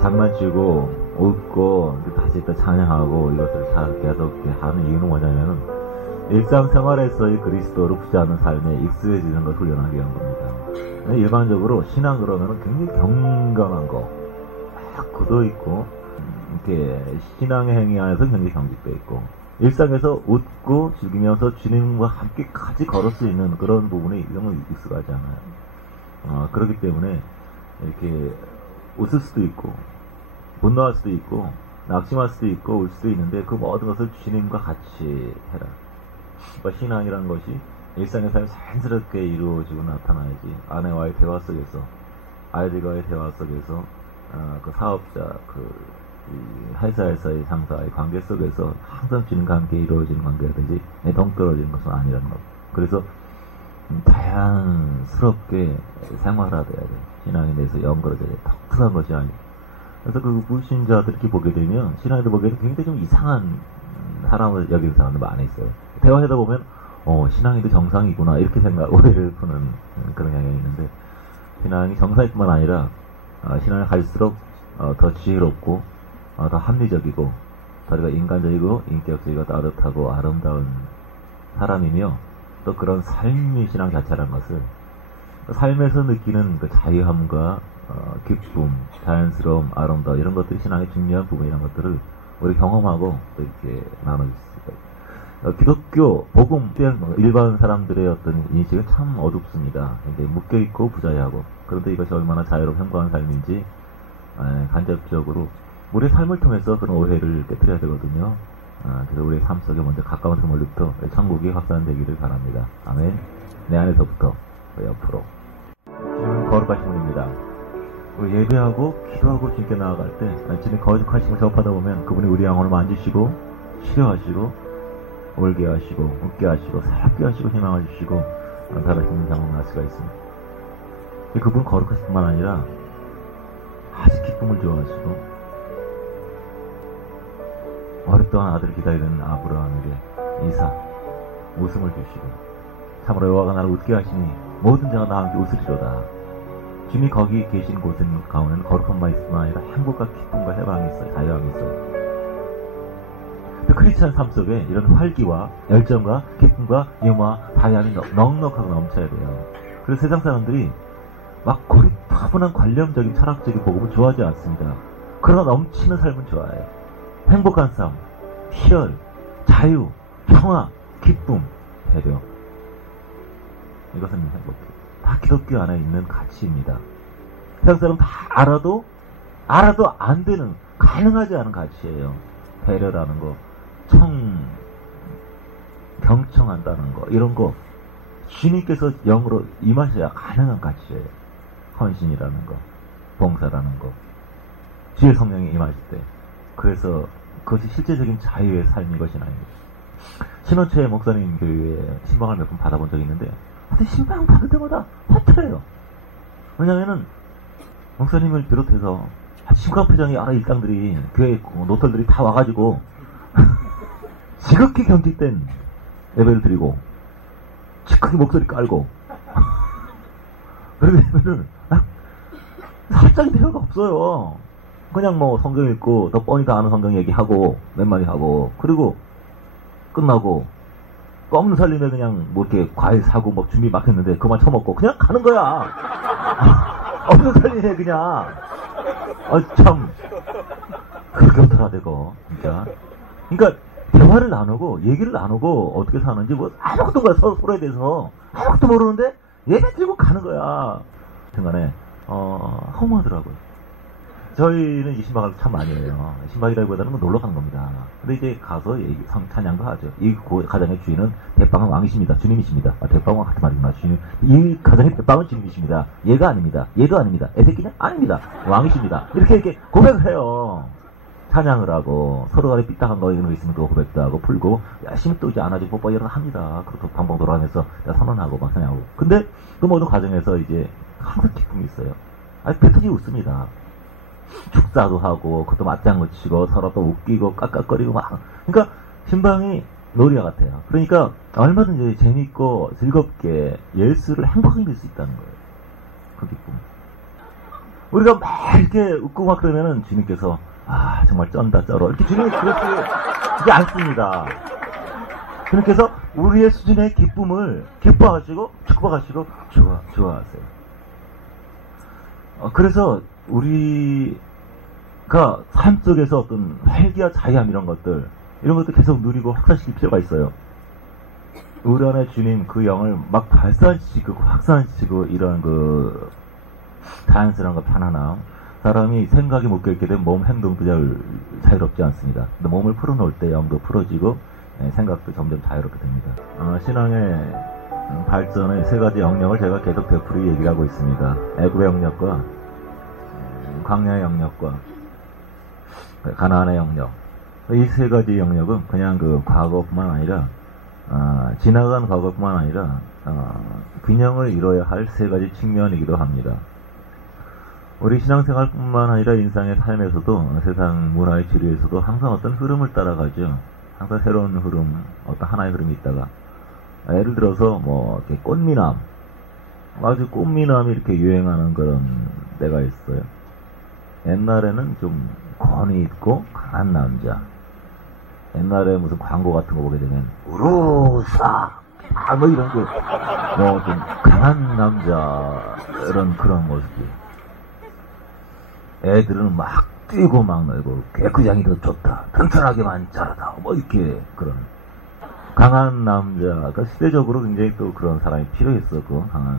장난치고 웃고 다시 또 찬양하고 이것을 잘 계속 하는 이유는 뭐냐면은 일상생활에서의 그리스도로 붙잡는 삶에 익숙해지는 걸 훈련하기 위한 겁니다. 일반적으로 신앙 그러면은 굉장히 경건한 거, 막 굳어 있고 이렇게 신앙의 행위 안에서 굉장히 경직돼 있고 일상에서 웃고 즐기면서 주님과 함께 같이 걸을 수 있는 그런 부분이 너무 익숙하지 않아요. 그렇기 때문에 이렇게 웃을 수도 있고 분노할 수도 있고 낙심할 수도 있고 울 수도 있는데 그 모든 것을 주님과 같이 해라. 그러니까 신앙이라는 것이 일상의 삶이 자연스럽게 이루어지고 나타나야지. 아내와의 대화 속에서, 아이들과의 대화 속에서, 그 사업자, 회사에서의 상사의 관계 속에서 항상 주님과 함께 이루어지는 관계가 되지 동떨어지는 것은 아니라는 것. 그래서 자연스럽게 생활화돼야 돼. 신앙에 대해서 연결돼야 돼. 독특한 것이 아니고. 그래서 그 불신자들 이렇게 보게 되면 신앙에도 보기에는 굉장히 좀 이상한 사람을 여기는 사람들 많이 있어요. 대화하다 보면 신앙이도 정상이구나 이렇게 오해를 푸는 그런 경향이 있는데 신앙이 정상뿐만 아니라 신앙을 갈수록 더 지혜롭고 더 합리적이고 더 인간적이고 인격적이고 따뜻하고 아름다운 사람이며 또 그런 삶의 신앙 자체라는 것을 삶에서 느끼는 그 자유함과 기쁨, 자연스러움, 아름다움 이런 것들이 신앙의 중요한 부분이라는 것들을 우리 경험하고 또 이렇게 나눠줄 수 있습니다. 기독교, 복음, 일반 사람들의 어떤 인식은 참 어둡습니다. 굉장히 묶여있고 부자유하고 그런데 이것이 얼마나 자유롭고 행복한 삶인지 간접적으로 우리의 삶을 통해서 그런 오해를 깨뜨려야 되거든요. 그래서 우리의 삶 속에 먼저 가까운 선물부터 천국이 확산되기를 바랍니다. 아멘. 내 안에서부터 옆으로. 주님은 거룩하신 분입니다. 우리 예배하고 기도하고 주님께 나아갈 때 주님의 거룩하심을 접하다 보면 그분이 우리 영혼을 만지시고 치료하시고 울게 하시고 웃게 하시고 살게 하시고 희망을 주시고 살아있는 경험을 할 수가 있습니다. 그분 거룩하실 뿐만 아니라 아주 기쁨을 좋아하시고 오랫동안 아들을 기다리는 아브라함에게 이삭 웃음을 주시고 참으로 여호와가 나를 웃게 하시니 모든 자가 나와 함께 웃으리로다. 주님이 거기 계신 곳 가운데는 거룩함만 있을 뿐만 아니라 행복과 기쁨과 해방이 있어요. 자유함이 있어요. 크리스찬 삶 속에 이런 활기와 열정과 기쁨과 유머와 자유함이 넉넉하고 넘쳐야 돼요. 그래서 세상 사람들이 막 고리타분한 관념적인 철학적인 복음은 좋아하지 않습니다. 그러나 넘치는 삶은 좋아해요. 행복한 삶, 희열, 자유, 평화, 기쁨, 배려. 이것은 행복해요. 다 기독교 안에 있는 가치입니다. 세상 사람 다 알아도 안 되는, 가능하지 않은 가치예요. 배려라는 거, 경청한다는 거, 이런 거 주님께서 영으로 임하셔야 가능한 가치예요. 헌신이라는 거, 봉사라는 거, 주의 성령이 임하실 때. 그래서 그것이 실제적인 자유의 삶인 것이 아닙니다. 신혼초에 목사님 교회에 신방을 몇 번 받아본 적이 있는데 근데 신방 받을 때마다 화투래요. 왜냐면은 목사님을 비롯해서 심각한 표정이 여러 일당들이 교회 노털들이 다 와가지고 지극히 경직된 예배를 드리고 지극히 목소리 깔고 그러게 되면은 살짝 대화가 없어요. 그냥 뭐 성경 읽고 더 뻔히 다 아는 성경 얘기하고 몇 마디 하고 그리고 끝나고 껌 살림에 그냥 뭐 이렇게 과일 사고 뭐 준비 막 했는데 그만 처먹고 그냥 가는 거야. 없는 살림에 그냥 참 그렇게 어떡하라 되고 진짜. 그러니까 대화를 나누고 얘기를 나누고 어떻게 사는지 뭐 아무것도 몰라. 서로에 대해서 아무것도 모르는데 얘기 들고 가는 거야. 순간에 허무하더라고요. 저희는 이 신방을 참 많이 해요. 신방이라기보다는 놀러 가는 겁니다. 근데 이제 가서 찬양도 하죠. 이 가정의 주인은 대빵은 왕이십니다. 주님이십니다. 대빵은 같은 말이구나. 주님. 이 가정의 대빵은 주님이십니다. 얘가 아닙니다. 얘도 아닙니다. 애새끼냐? 아닙니다. 왕이십니다. 이렇게 고백을 해요. 찬양을 하고 서로 간에 삐딱한 거 이런 거 있으면 또 고백도 하고 풀고 열심히 또 이제 안아주고 뽀뽀 이런 거 합니다. 그리고 방방 돌아다니면서 선언하고 막 찬양하고. 근데 그 모든 과정에서 이제 항상 기쁨이 있어요. 뱉어지게 웃습니다. 축사도 하고 그것도 맞장구 치고 서로 또 웃기고 깍깍거리고 막. 그러니까 신방이 놀이와 같아요. 그러니까 얼마든지 재밌고 즐겁게 예수를 행복하게 될 수 있다는 거예요. 그 기쁨. 우리가 막 이렇게 웃고 막 그러면은 주님께서 아 정말 쩐다 쩔어 이렇게 주님이 그렇게 하지 않습니다. 주님께서 우리의 수준의 기쁨을 기뻐하시고 축복하시고 좋아하세요. 그래서 우리가 삶 속에서 어떤 활기와 자유함 이런 것들 계속 누리고 확산시킬 필요가 있어요. 우리 안에 주님 그 영을 막 발산시키고 확산시키고 이런 그 자연스러운 거 편안함, 사람이 생각이 묶여있게 되면 몸 행동도 잘 자유롭지 않습니다. 근데 몸을 풀어놓을 때 영도 풀어지고 생각도 점점 자유롭게 됩니다. 신앙의 발전의 세 가지 영역을 제가 계속 되풀이 얘기를 하고 있습니다. 애굽의 영역과 광야의 영역과 가나안의 영역. 이 세 가지 영역은 그냥 그 과거뿐만 아니라 지나간 과거뿐만 아니라 균형을 이뤄야 할 세 가지 측면이기도 합니다. 우리 신앙생활뿐만 아니라 인생의 삶에서도 세상 문화의 주류에서도 항상 어떤 흐름을 따라가죠. 항상 새로운 흐름, 어떤 하나의 흐름이 있다가 예를 들어서 뭐 이렇게 꽃미남, 아주 꽃미남이 이렇게 유행하는 그런 때가 있어요. 옛날에는 좀 권위 있고 강한 남자. 옛날에 무슨 광고 같은 거 보게 되면 우루사 뭐 이런 거 뭐 좀 강한 남자 이런 그런 모습이. 애들은 막 뛰고 막 놀고 개구장이 더 좋다, 튼튼하게만 자라다 뭐 이렇게 그런 강한 남자가 시대적으로 굉장히 또 그런 사람이 필요했었고 강한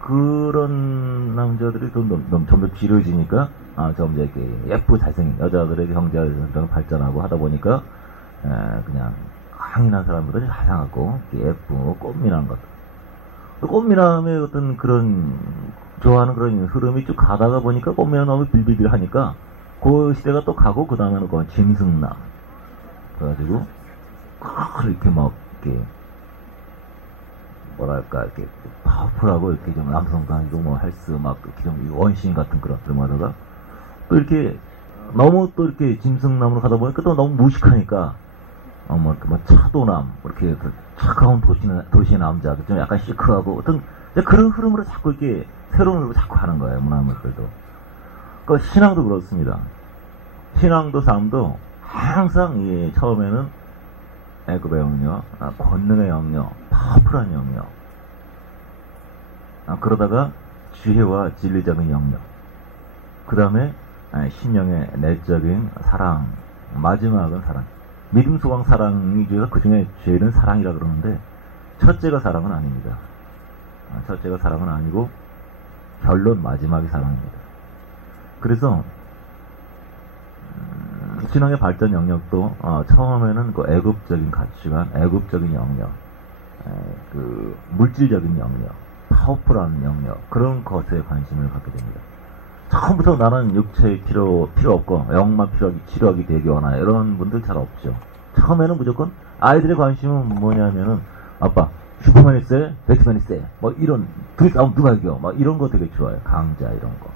그런 남자들이 점점 길어지니까 점점 이렇게 예쁘고 잘생긴 여자들의 경제가 발전하고 하다 보니까 그냥 강인한 사람보다 자상하고 예쁘고 꽃미남 것. 꽃미남의 어떤 그런 좋아하는 그런 흐름이 쭉 가다가 보니까 꽃미남 너무 빌빌빌 하니까 그 시대가 또 가고 그 다음에는 그 짐승남 그래가지고 이렇게 막 이렇게 뭐랄까 이렇게 파워풀하고 이렇게 좀 남성감이고 뭐 헬스 막 이렇게 좀 원신 같은 그런 들어가다가 또 이렇게 너무 또 이렇게 짐승남으로 가다 보니까 또 너무 무식하니까 뭐 이렇게 뭐 차도남 이렇게 차가운 도시의 남자 좀 약간 시크하고 어떤 그런 흐름으로 자꾸 이렇게 새로운 흐름으로 자꾸 하는 거예요. 문화물들도. 그 신앙도 그렇습니다. 신앙도 삶도 항상 이 처음에는 애굽의 영역, 권능의 영역, 파워풀한 영역. 그러다가 지혜와 진리적인 영역. 그 다음에 신령의 내적인 사랑. 마지막은 사랑. 믿음, 소망, 사랑이 중에서 그 중에 제일은 사랑이라 그러는데 첫째가 사랑은 아닙니다. 첫째가 사랑은 아니고 결론 마지막이 사랑입니다. 그래서 신앙의 발전 영역도 처음에는 그 애굽적인 가치관, 애굽적인 영역, 그 물질적인 영역, 파워풀한 영역 그런 것에 관심을 갖게 됩니다. 처음부터 나는 육체의 필요 없고 영만 치료하기 되게 원하여 이런 분들 잘 없죠. 처음에는 무조건 아이들의 관심은 뭐냐면은 아빠 슈퍼맨이 세, 배트맨이 세, 뭐 이런 둘이 싸우면 누가 이겨, 막 이런 거 되게 좋아요. 강자 이런 거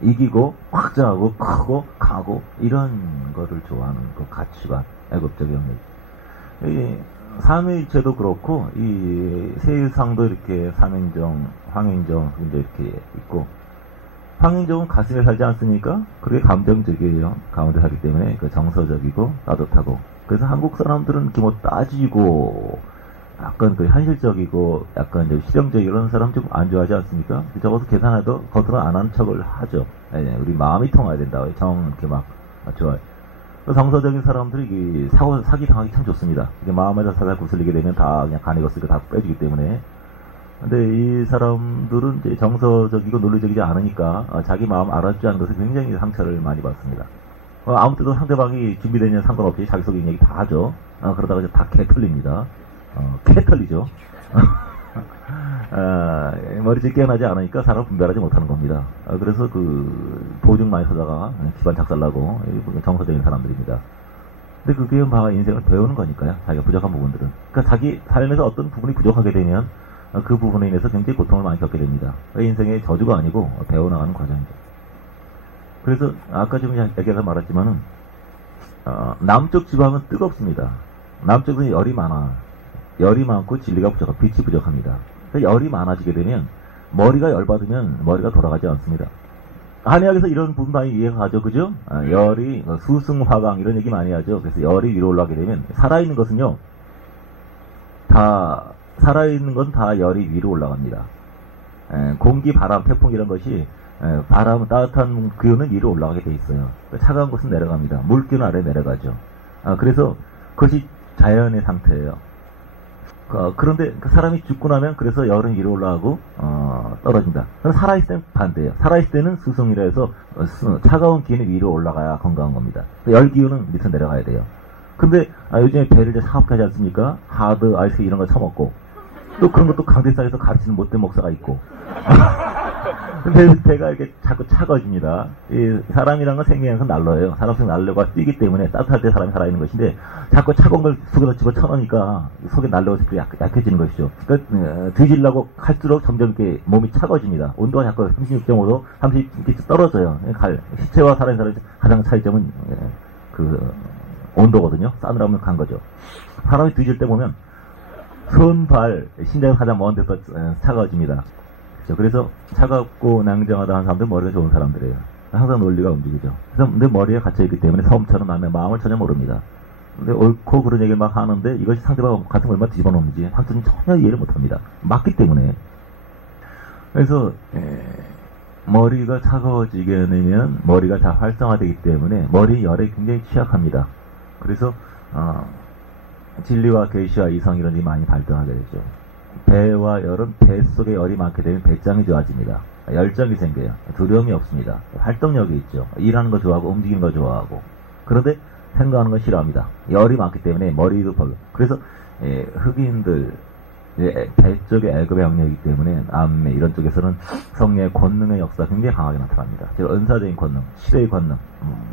이기고 확장하고 크고 강하고 이런 거를 좋아하는 그 가치관, 애국적 영역. 이 삼위일체도 그렇고 이 세상도 이렇게 삼인정, 황인정 이제 이렇게 있고. 황인정은 가슴에 살지 않습니까? 그게 감정적이에요. 가운데 살기 때문에 그 정서적이고 따뜻하고. 그래서 한국 사람들은 이렇게 뭐 따지고 약간 그 현실적이고 약간 이제 실용적 이런 사람 좀 안 좋아하지 않습니까? 적어도 계산해도 겉으로 안 하는 척을 하죠. 우리 마음이 통해야 된다. 이렇게 막 좋아요. 정서적인 사람들이 사기 당하기 참 좋습니다. 이게 마음에다 살살 구슬리게 되면 다 그냥 간이 익었으니까 다 빼주기 때문에. 근데 이 사람들은 이제 정서적이고 논리적이지 않으니까 자기 마음 알아주지 않은 것에 굉장히 상처를 많이 받습니다. 아무 때도 상대방이 준비되냐 상관없이 자기 속에 있는 얘기 다 하죠. 그러다가 이제 다 개털립니다. 개털리죠. 머리를 깨어나지 않으니까 사람을 분별하지 못하는 겁니다. 그래서 그 보증 많이 서다가 기반 작살나고 정서적인 사람들입니다. 근데 그게 막 인생을 배우는 거니까요. 자기가 부족한 부분들은. 그러니까 자기 삶에서 어떤 부분이 부족하게 되면 그 부분에 인해서 굉장히 고통을 많이 겪게 됩니다. 인생의 저주가 아니고 배워나가는 과정이죠. 그래서 아까 좀 얘기해서 말했지만은 남쪽 지방은 뜨겁습니다. 남쪽은 열이 많아. 열이 많고 진리가 부족하고 빛이 부족합니다. 열이 많아지게 되면 머리가 열받으면 머리가 돌아가지 않습니다. 한의학에서 이런 부분 많이 이해가 가죠, 그죠? 열이 수승화강 이런 얘기 많이 하죠. 그래서 열이 위로 올라가게 되면 살아있는 것은요, 다 살아있는 건 다 열이 위로 올라갑니다. 공기, 바람, 태풍 이런 것이 바람, 따뜻한 기운은 위로 올라가게 돼 있어요. 차가운 것은 내려갑니다. 물기는 아래 내려가죠. 그래서 그것이 자연의 상태예요. 그런데 사람이 죽고 나면 그래서 열은 위로 올라가고 떨어진다. 그럼 살아있을 때는 반대예요. 살아있을 때는 수승이라 해서 차가운 기운이 위로 올라가야 건강한 겁니다. 열 기운은 밑으로 내려가야 돼요. 근데 요즘에 배를 이제 사업하지 않습니까? 하드, 아이스 이런 거 처먹고 또 그런 것도 강대상에서 가르치는 못된 목사가 있고 근데 배가 이렇게 자꾸 차가워집니다. 이 사람이란 건 생명에서 난로예요. 사람은 난로가 뛰기 때문에 따뜻할 때 사람이 살아있는 것인데 자꾸 차가운 걸 속에다 집어쳐넣으니까 속에 난로가 약해지는 것이죠. 그러니까 뒤질라고 할수록 점점 이렇게 몸이 차가워집니다. 온도가 자꾸 36.5도, 30 이렇게 떨어져요. 시체와 살아있는 사람의 가장 차이점은 그 온도거든요. 싸늘하면 간 거죠. 사람이 뒤질 때 보면 손, 발, 신장이 가장 먼 데서 차가워집니다. 그래서 차갑고 냉정하다 하는 사람들은 머리가 좋은 사람들이에요. 항상 논리가 움직이죠. 그래서 내 머리에 갇혀있기 때문에 섬처럼 남의 마음을 전혀 모릅니다. 근데 옳고 그런 얘기를 막 하는데 이것이 상대방 가슴을 얼마나 뒤집어 놓는지 상대는 전혀 이해를 못합니다. 맞기 때문에. 그래서 머리가 차가워지게 되면 머리가 잘 활성화되기 때문에 머리 열에 굉장히 취약합니다. 그래서 진리와 계시와 이성 이런 게 많이 발동하게 되죠. 배와 열은 배 속에 열이 많게 되면 배짱이 좋아집니다. 열정이 생겨요. 두려움이 없습니다. 활동력이 있죠. 일하는 거 좋아하고 움직이는 거 좋아하고. 그런데 생각하는 건 싫어합니다. 열이 많기 때문에 머리도 별로. 그래서 흑인들 배 쪽에 애급의 영역이기 때문에 남매 이런 쪽에서는 성령의 권능의 역사가 굉장히 강하게 나타납니다. 즉 은사적인 권능, 시대의 권능,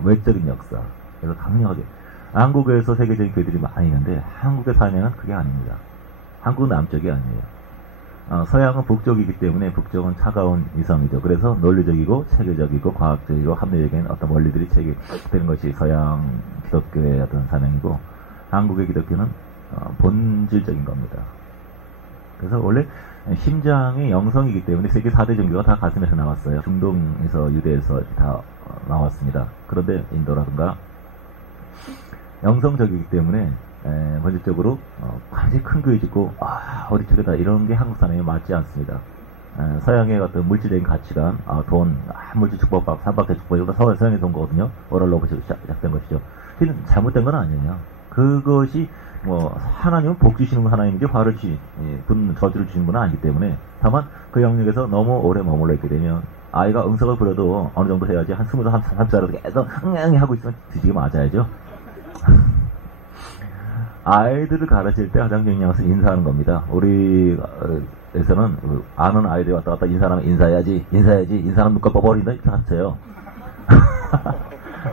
외적인 역사. 그래서 강력하게. 한국에서 세계적인 교회들이 많이 있는데 한국의 사명은 그게 아닙니다. 한국은 남쪽이 아니에요. 서양은 북쪽이기 때문에 북쪽은 차가운 이성이죠. 그래서 논리적이고 체계적이고 과학적이고 합리적인 어떤 원리들이 체계되는 것이 서양 기독교의 어떤 사명이고 한국의 기독교는 본질적인 겁니다. 그래서 원래 심장이 영성이기 때문에 세계 4대 종교가 다 가슴에서 나왔어요. 중동에서 유대에서 다 나왔습니다. 그런데 인도라든가 영성적이기 때문에 본질적으로 굉장히 큰 교회 짓고 어리석다 이런 게 한국 사람에 맞지 않습니다. 서양의 어떤 물질적인 가치관, 돈, 물질 축복, 삼박대 축복 이런 거 서양에서 온 거거든요. 오랄 로봇이 시작된 것이죠. 근데 잘못된 건 아니에요. 그것이 하나님은 복 주시는 하나님이지 저주를 주시는 분은 아니기 때문에 다만 그 영역에서 너무 오래 머물러 있게 되면 아이가 응석을 부려도 어느 정도 해야지 한 20살, 30살에도 계속 응응 하고 있으면 뒤지게 맞아야죠. 아이들을 가르칠 때 가장 중요한 것은 인사하는 겁니다. 우리에서는 아는 아이들이 왔다 갔다 인사하면 인사해야지, 인사하면 눈깔 뽑아버린다 이렇게 가르쳐요.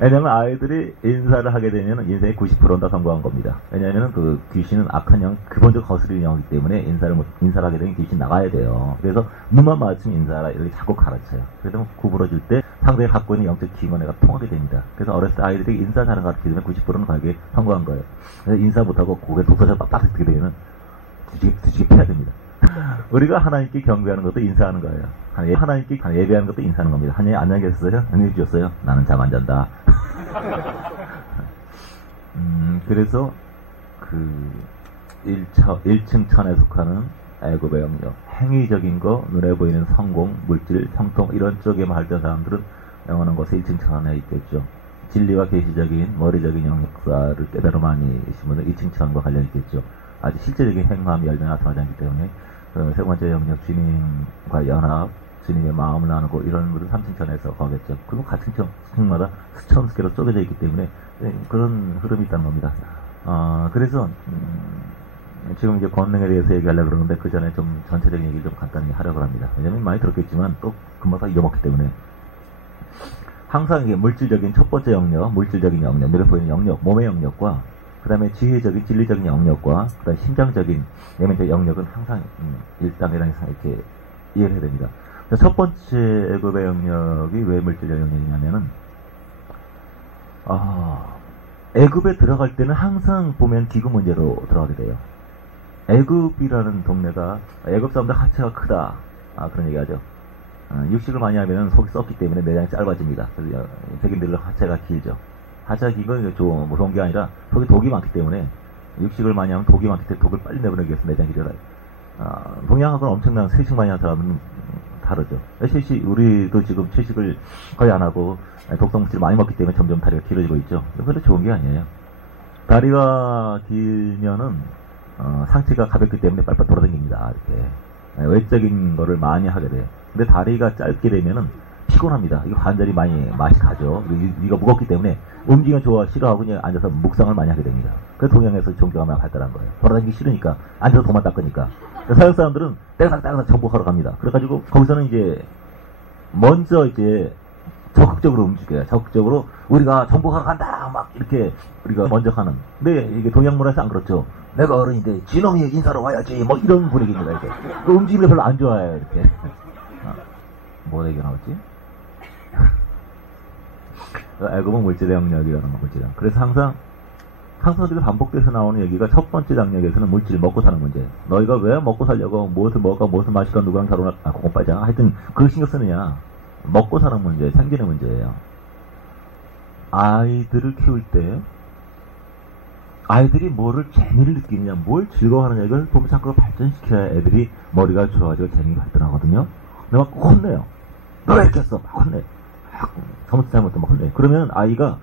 왜냐면 아이들이 인사를 하게 되면 인생의 90%는 다 성공한 겁니다. 왜냐면 그 귀신은 악한 영, 기본적으로 거스르는 영이기 때문에 인사를 하게 되면 귀신 나가야 돼요. 그래서 눈만 마주치면 인사하라 이렇게 자꾸 가르쳐요. 그래서 구부러질 때 상대가 갖고 있는 영적 기원회가 통하게 됩니다. 그래서 어렸을 때 아이들이 인사 잘하는 거 가르치게 되면 90%는 거기에 성공한 거예요. 그래서 인사 못하고 고개 독서자 빡빡 듣게 되면 뒤지게 패야 됩니다. 우리가 하나님께 경배하는 것도 인사하는 거예요. 하나님께 예배하는 것도 인사하는 겁니다. 하나님 안녕히 계셨어요? 안녕히 계셨어요? 나는 잠 안 잔다. 그래서 그 1층 천에 속하는 애굽의 영역, 행위적인 거, 눈에 보이는 성공, 물질, 형통 이런 쪽에만 할때 사람들은 영원한 곳에 1층 천에 있겠죠. 진리와 계시적인 머리적인 영역사를 깨달아 많이 계신 분은 2층 천과 관련이 있겠죠. 아직 실제적인 행함이 열매 나타나지 않기 때문에 세 번째 영역 주님과 연합, 주님의 마음을 나누고 이런 분은 3층 천에서 거겠죠. 그리고 같은 층마다 수천 개로 쪼개져 있기 때문에 그런 흐름이 있다는 겁니다. 그래서 지금 이제 권능에 대해서 얘기하려고 그러는데 그 전에 좀 전체적인 얘기를 좀 간단히 하려고 합니다. 왜냐면 많이 들었겠지만 또 금방 다 잊어먹기 때문에 항상 이게 물질적인 첫 번째 영역, 물질적인 영역, 눈에 보이는 영역, 몸의 영역과 그 다음에 지혜적인, 진리적인 영역과 그 다음에 심장적인, 내면적 영역은 항상 일당이랑 이렇게 이해를 해야 됩니다. 첫 번째 애굽의 영역이 왜 물질적 영역이냐면은 애굽에 들어갈 때는 항상 보면 기구 문제로 들어가게 돼요. 애굽이라는 동네가 애굽 사람들 하체가 크다 그런 얘기하죠. 육식을 많이 하면 속이 썩기 때문에 내장이 짧아집니다. 그래서 백인들은 하체가 길죠. 하체가 긴 건 무서운 게 아니라 속에 독이 많기 때문에 육식을 많이 하면 독이 많기 때문에 독을 빨리 내보내기 위해서 내장이 길어요. 동양하고는 엄청난 채식 많이 하는 사람은 다르죠. 우리도 지금 채식을 거의 안 하고 독성물질을 많이 먹기 때문에 점점 다리가 길어지고 있죠. 그런데 좋은 게 아니에요. 다리가 길면은 상체가 가볍기 때문에 빨빨 돌아다닙니다. 이렇게 외적인 거를 많이 하게 돼요. 근데 다리가 짧게 되면은 피곤합니다. 이거 관절이 많이 맛이 가죠. 이거 무겁기 때문에 움직이면 싫어하고 그냥 앉아서 묵상을 많이 하게 됩니다. 그래서 동양에서 종교가 발달한 거예요. 돌아다니기 싫으니까 앉아서 도만 닦으니까. 서양 사람들은 떼그닥떼그닥 정복하러 갑니다. 그래가지고 거기서는 이제 먼저 이제 적극적으로 움직여요. 적극적으로 우리가 정복하러 간다 막 이렇게 우리가 먼저 하는. 근데 이게 동양 문화에서 안 그렇죠. 내가 어른인데 지놈이 인사로 와야지 뭐 이런 분위기입니다. 이렇게 그 움직임을 별로 안 좋아해요. 이렇게 뭐 얘기 나왔지? 애굽은 물질의 영역이라는 거, 물질량. 그래서 항상 우리가 반복돼서 나오는 얘기가 첫 번째 장력에서는 물질 먹고 사는 문제. 너희가 왜 먹고 살려고 무엇을 먹을까, 무엇을 마실까, 누구랑 결혼할까, 그거 빠지잖아. 하여튼 그거 신경 쓰느냐. 먹고 사는 문제, 생기는 문제예요. 아이들을 키울 때 아이들이 뭐를 재미를 느끼느냐, 뭘 즐거워하느냐 이걸 보면서 그걸 발전시켜야 애들이 머리가 좋아지고 재미가 발전하거든요. 내가 막 혼내요. 너 왜 이렇게 했어? 막 혼내. 잘못도 막 혼내. 그러면 아이가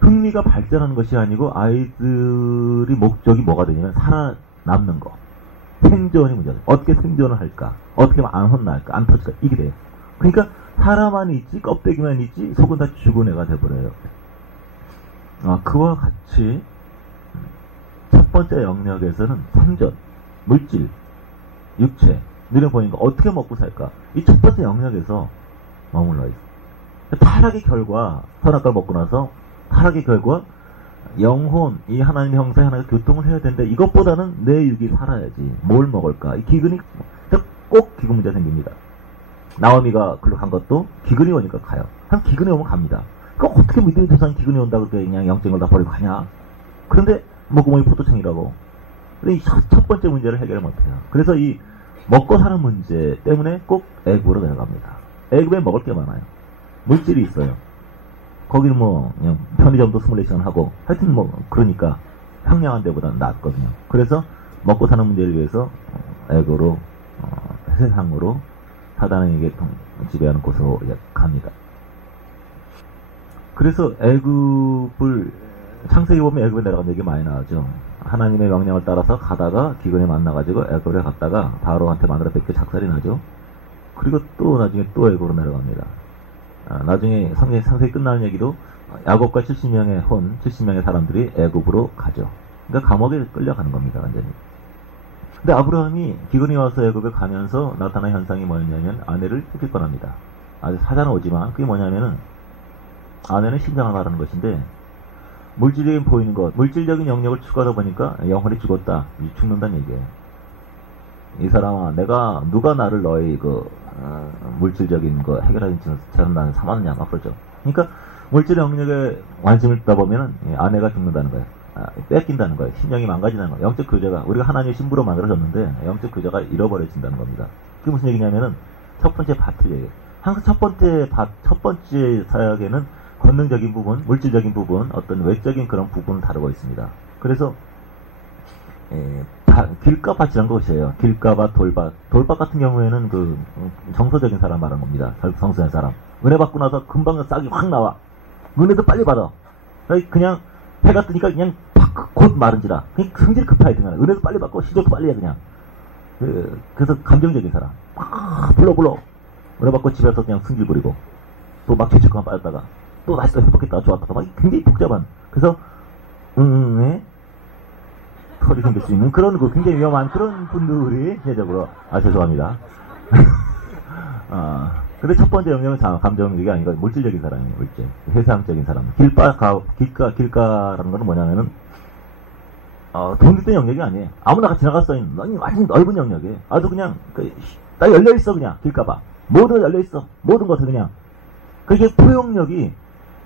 흥미가 발전하는 것이 아니고 아이들이 목적이 뭐가 되냐면 살아남는 거. 생존이 문제다. 어떻게 생존을 할까? 어떻게 하면 안 혼날까? 안 터질까? 이게 돼요. 그러니까 사람만 있지 껍데기만 있지 속은 다 죽은 애가 돼버려요. 그와 같이 첫 번째 영역에서는 생존, 물질, 육체 이런 보니까 어떻게 먹고 살까? 이 첫 번째 영역에서 머물러 있어. 타락의 결과, 선악과를 먹고 나서 타락의 결과 영혼, 이 하나님의 형상의 하나가 교통을 해야 되는데 이것보다는 내 육이 살아야지. 뭘 먹을까? 이 기근이 꼭 기근 문제 생깁니다. 나오미가 글로 간 것도 기근이 오니까 가요. 한 기근이 오면 갑니다. 그럼 어떻게 믿음의 조상 기근이 온다고 그냥 영적인 걸 다 버리고 가냐? 그런데 목구멍이 포도청이라고. 근데 이 첫 번째 문제를 해결을 못해요. 그래서 이 먹고 사는 문제 때문에 꼭 애굽으로 내려갑니다. 애굽에 먹을 게 많아요. 물질이 있어요. 거기는 뭐 그냥 편의점도 24시간 하고 하여튼 뭐 그러니까 평양한 데보다는 낫거든요. 그래서 먹고 사는 문제를 위해서 애굽으로 세상으로 사단에게 지배하는 곳으로 갑니다. 그래서 애굽을 창세기 보면 애굽에 내려간 얘기 많이 나오죠. 하나님의 명령을 따라서 가다가 기근에 만나가지고 애굽에 갔다가 바로한테 마누라 뺏겨 작살이 나죠. 그리고 또 나중에 또 애굽으로 내려갑니다. 나중에 상세히 끝나는 얘기도 야곱과 70명의 70명의 사람들이 애굽으로 가죠. 그러니까 감옥에 끌려가는 겁니다, 완전히. 근데 아브라함이 기근이 와서 애굽에 가면서 나타난 현상이 뭐였냐면 아내를 뺏길 뻔합니다. 아주 사자는 오지만 그게 뭐냐면은 아내는 심장을 말하는 것인데 물질적인 보이는 것, 물질적인 영역을 추구하다 보니까 영혼이 죽었다, 죽는다는 얘기예요. 이 사람아, 누가 나를 너의 물질적인 거 해결하는 처럼 나는 삼았느냐, 막 그러죠. 그러니까 물질 영역에 관심을 두다 보면은 아내가 죽는다는 거예요. 뺏긴다는 거예요. 신령이 망가진다는 거예요. 영적 교제가, 우리가 하나님의 신부로 만들어졌는데 영적 교제가 잃어버려진다는 겁니다. 그게 무슨 얘기냐면은 첫 번째 밭이에요. 항상 첫 번째 사역에는 권능적인 부분, 물질적인 부분, 어떤 외적인 그런 부분을 다루고 있습니다. 그래서 길가 밭이란 것이에요. 길가밭, 돌밭 같은 경우에는 그 정서적인 사람 말하는 겁니다. 성수한 사람. 은혜 받고 나서 금방 싹이 확 나와. 은혜도 빨리 받아. 그냥 해가 뜨니까 그냥 곧 마른지라. 그냥 성질이 급하게 되면 은혜도 빨리 받고 시조도 빨리 해 그냥. 그래서 감정적인 사람. 불러. 은혜 받고 집에서 그냥 승질 부리고 또 막 죄책감 빠졌다가 또 다시 또 회복했다가 좋았다가 막 굉장히 복잡한. 그래서 털이 생길 수 있는 그런 굉장히 위험한 그런 분들이 실제적으로 죄송합니다. 근데 첫 번째 영역은 감정적이 아니라 물질적인 사람이에요. 물질, 세상적인 사람. 길가라는 건 뭐냐면은 돈 들 때 영역이 아니에요. 아무나 지나갈 수 있는 완전 넓은 영역이에요. 아주 그냥 나 열려 있어 그냥 길가봐. 모든 열려 있어. 모든 것을 그냥. 그게 포용력이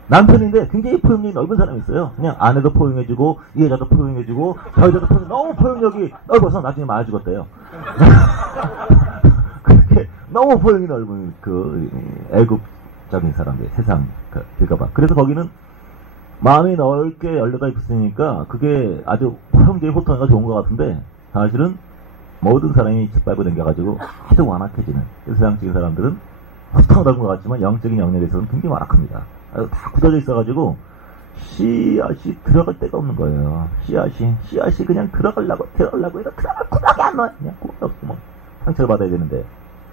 남편인데 굉장히 포용력이 넓은 사람이 있어요. 그냥 아내도 포용해주고 이 여자도 포용해주고 저 여자도 너무 포용력이 넓어서 나중에 말아 죽었대요. 그렇게 너무 포용이 넓은 그 애국적인 사람들, 세상 들까봐. 그래서 거기는 마음이 넓게 열려다 있으니까 그게 아주 포용적인 호통이가 좋은 것 같은데 사실은 모든 사람이 짓밟고 당겨가지고 아주 완악해지는 세상적인 사람들은 호통은 넓은 것 같지만 영적인 영역에서는 굉장히 완악합니다. 다 굳어져 있어가지고 씨앗이 들어갈 데가 없는 거예요. 씨앗이 그냥 들어가려고 해도 들어갈 구멍이 안 나와요. 그냥 구멍이 없어. 뭐 상처를 받아야 되는데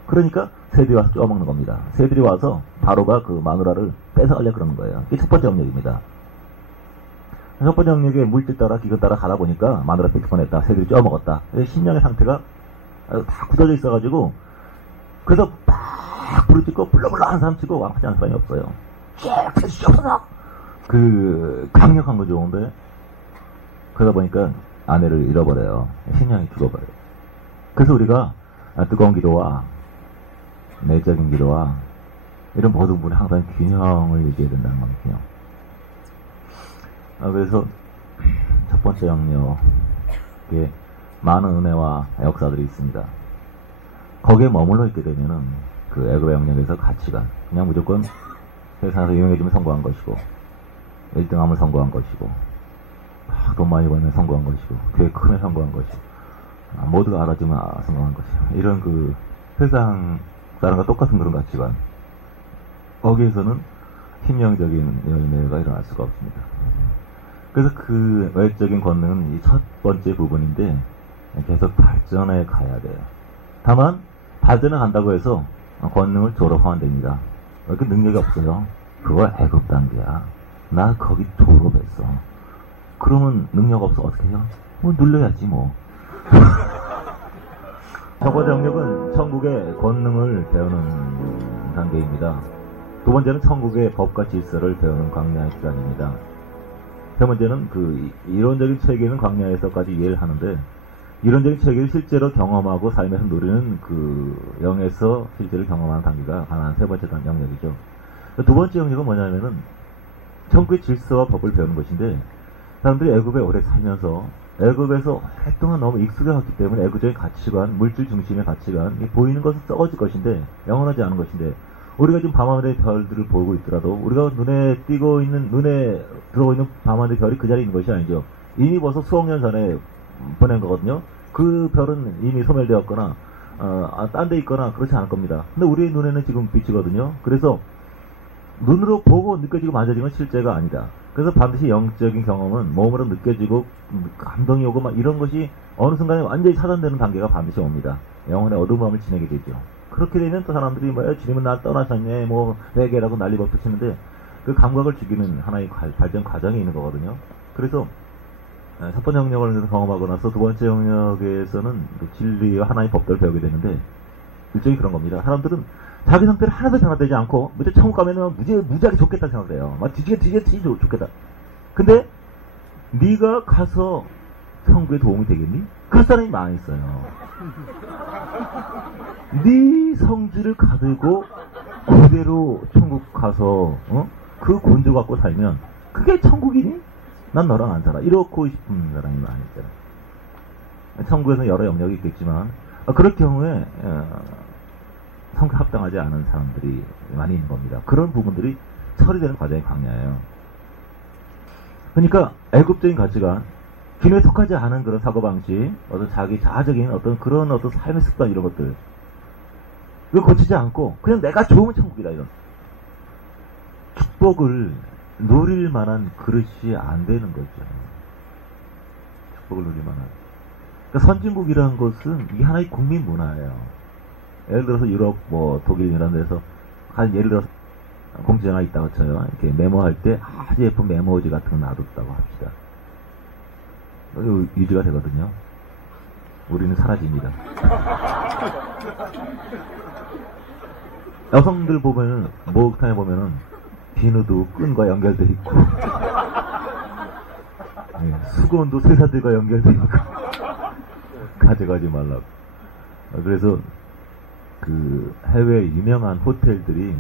그러니까 새들이 와서 쪼아먹는 겁니다. 새들이 와서 바로가 그 마누라를 뺏어가려고 그러는 거예요. 이게 첫 번째 영역입니다. 첫 번째 영역에 물질 따라 기근 따라 가다 보니까 마누라 뺏길 뻔했다. 새들이 쪼아먹었다. 심령의 상태가 다 굳어져 있어가지고 그래서 막 부르짖고 불러불러 하는 사람 치고 완악하지 않은 사람이 없어요. 그 강력한 거 좋은데 그러다 보니까 아내를 잃어버려요. 신령이 죽어버려요. 그래서 우리가 뜨거운 기도와 내적인 기도와 이런 모든 부분에 항상 균형을 유지해야 된다는 거거든요. 그래서 첫 번째 영역에 많은 은혜와 역사들이 있습니다. 거기에 머물러 있게 되면은 그 애굽의 영역에서 가치가 그냥 무조건 세상에서 유명해지면 성공한 것이고 1등하면 성공한 것이고 돈 많이 벌면 성공한 것이고 교회 크면 성공한 것이고 모두가 알아주면 성공한 것이고 이런 그 세상 사람과 똑같은 그런 가치관 거기에서는 심령적인 열매가 일어날 수가 없습니다. 그래서 그 외적인 권능은 이 첫 번째 부분인데 계속 발전해 가야 돼요. 다만 발전해 간다고 해서 권능을 졸업하면 됩니다. 이렇게 능력이 없어요. 그거 애굽 단계야. 나 거기 졸업했어. 그러면 능력 없어 어떻게 해요? 뭐 눌러야지 뭐. 첫 번째 영역은 천국의 권능을 배우는 단계입니다. 두 번째는 천국의 법과 질서를 배우는 광야의 시간입니다. 세 번째는 그 이론적인 체계는 광야에서까지 이해를 하는데 이론적인 체계를 실제로 경험하고 삶에서 누리는 그 영에서 실제로 경험하는 단계가 가난한 세 번째 영역이죠. 두 번째 영역은 뭐냐면은 천국의 질서와 법을 배우는 것인데 사람들이 애굽에 오래 살면서 애굽에서 오랫동안 너무 익숙해졌기 때문에 애굽적인 가치관, 물질 중심의 가치관, 보이는 것은 썩어질 것인데 영원하지 않은 것인데 우리가 지금 밤하늘의 별들을 보고 있더라도 우리가 눈에 들어오고 있는 밤하늘의 별이 그 자리에 있는 것이 아니죠. 이미 벌써 수억 년 전에 보낸 거거든요. 그 별은 이미 소멸되었거나 딴 데 있거나 그렇지 않을 겁니다. 근데 우리의 눈에는 지금 비치거든요. 그래서 눈으로 보고 느껴지고 만져지는 건 실제가 아니다. 그래서 반드시 영적인 경험은 몸으로 느껴지고 감동이 오고 막 이런 것이 어느 순간에 완전히 차단되는 단계가 반드시 옵니다. 영혼의 어두운 마음을 지내게 되죠. 그렇게 되면 또 사람들이 주님은 날 떠나셨네 회개라고 난리 버프치는데 그 감각을 죽이는 하나의 발전 과정이 있는 거거든요. 그래서 첫 번째 영역을 경험하고 나서 두 번째 영역에서는 그 진리와 하나의 법들을 배우게 되는데 일종의 그런 겁니다. 사람들은 자기 상태를 하나도 변화되지 않고 무조건 천국 가면은 무지하게 좋겠다 생각해요. 막 뒤지게 좋겠다. 근데 네가 가서 천국에 도움이 되겠니? 그런 사람이 많이 있어요. 네 성질을 가지고 그대로 천국 가서 그 곤조 갖고 살면 그게 천국이니? 난 너랑 안 살아. 이러고 싶은 사람이 많이 있잖아. 천국에서는 여러 영역이 있겠지만 그럴 경우에 성격 합당하지 않은 사람들이 많이 있는 겁니다. 그런 부분들이 처리되는 과정이 광야예요. 그러니까 애굽적인 가치관, 기능에 속하지 않은 그런 사고방식, 어떤 자기 자아적인 그런 삶의 습관 이런 것들 이거 고치지 않고 그냥 내가 좋으면 천국이다 이런 축복을 누릴 만한 그릇이 안 되는 거죠. 축복을 누릴 만한. 그러니까 선진국이라는 것은 이게 하나의 국민 문화예요. 예를 들어서 유럽, 독일 이런 데서 예를 들어서 공지전화 있다고 쳐요. 이렇게 메모할 때 아주 예쁜 메모지 같은 거 놔뒀다고 합시다. 유지가 되거든요. 우리는 사라집니다. 여성들 보면은 목욕탕에 보면은 비누도 끈과 연결되어 있고 수건도 세사들과 연결되어 있고 가져가지 말라고. 그래서 그 해외 유명한 호텔들이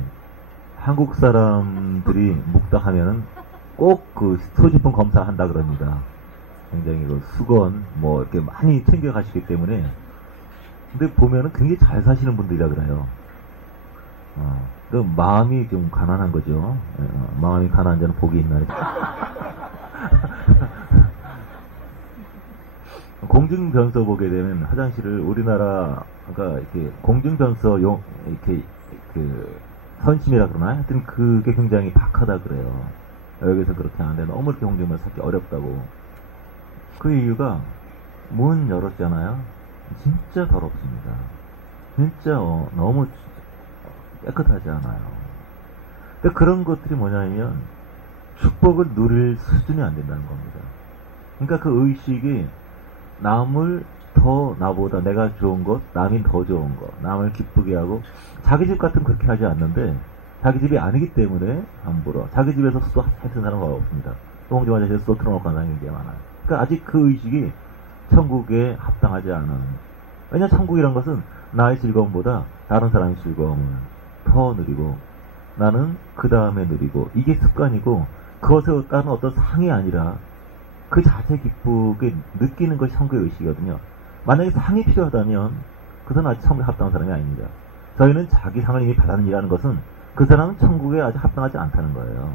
한국 사람들이 묵다하면은 꼭 그 소지품 검사한다 그럽니다. 굉장히 그 수건 이렇게 많이 챙겨 가시기 때문에. 근데 보면은 굉장히 잘 사시는 분들이라 그래요. 그 마음이 좀 가난한 거죠. 마음이 가난한 자는 복이 있나. 공중변소 보게 되면 화장실을 우리나라, 그러니까 이렇게 공중변소 이렇게 선심이라 그러나? 하여튼 그게 굉장히 박하다 그래요. 여기서 그렇게 하는데 너무 이렇게 공중변소 찾기 어렵다고. 그 이유가 문 열었잖아요. 진짜 더럽습니다. 진짜 너무 깨끗하지 않아요. 근데 그런 것들이 뭐냐면 축복을 누릴 수준이 안 된다는 겁니다. 그러니까 그 의식이 남을 더 나보다 내가 좋은 것, 남이 더 좋은 것, 남을 기쁘게 하고, 자기 집 같은 그렇게 하지 않는데 자기 집이 아니기 때문에 함부로 자기 집에서 수도 했던 사람은 없습니다. 또 홍조 화장실에 수도 틀어놓고 하는 사람이 굉장히 많아요. 그러니까 아직 그 의식이 천국에 합당하지 않은. 왜냐하면 천국이란 것은 나의 즐거움보다 다른 사람의 즐거움을 더 누리고 나는 그 다음에 누리고, 이게 습관이고 그것에 따른 어떤 상이 아니라 그 자체 기쁘게 느끼는 것이 천국의 의식이거든요. 만약에 상이 필요하다면 그 사람은 아직 천국에 합당한 사람이 아닙니다. 저희는 자기 상을 이미 받아는 일하는 것은 그 사람은 천국에 아직 합당하지 않다는 거예요.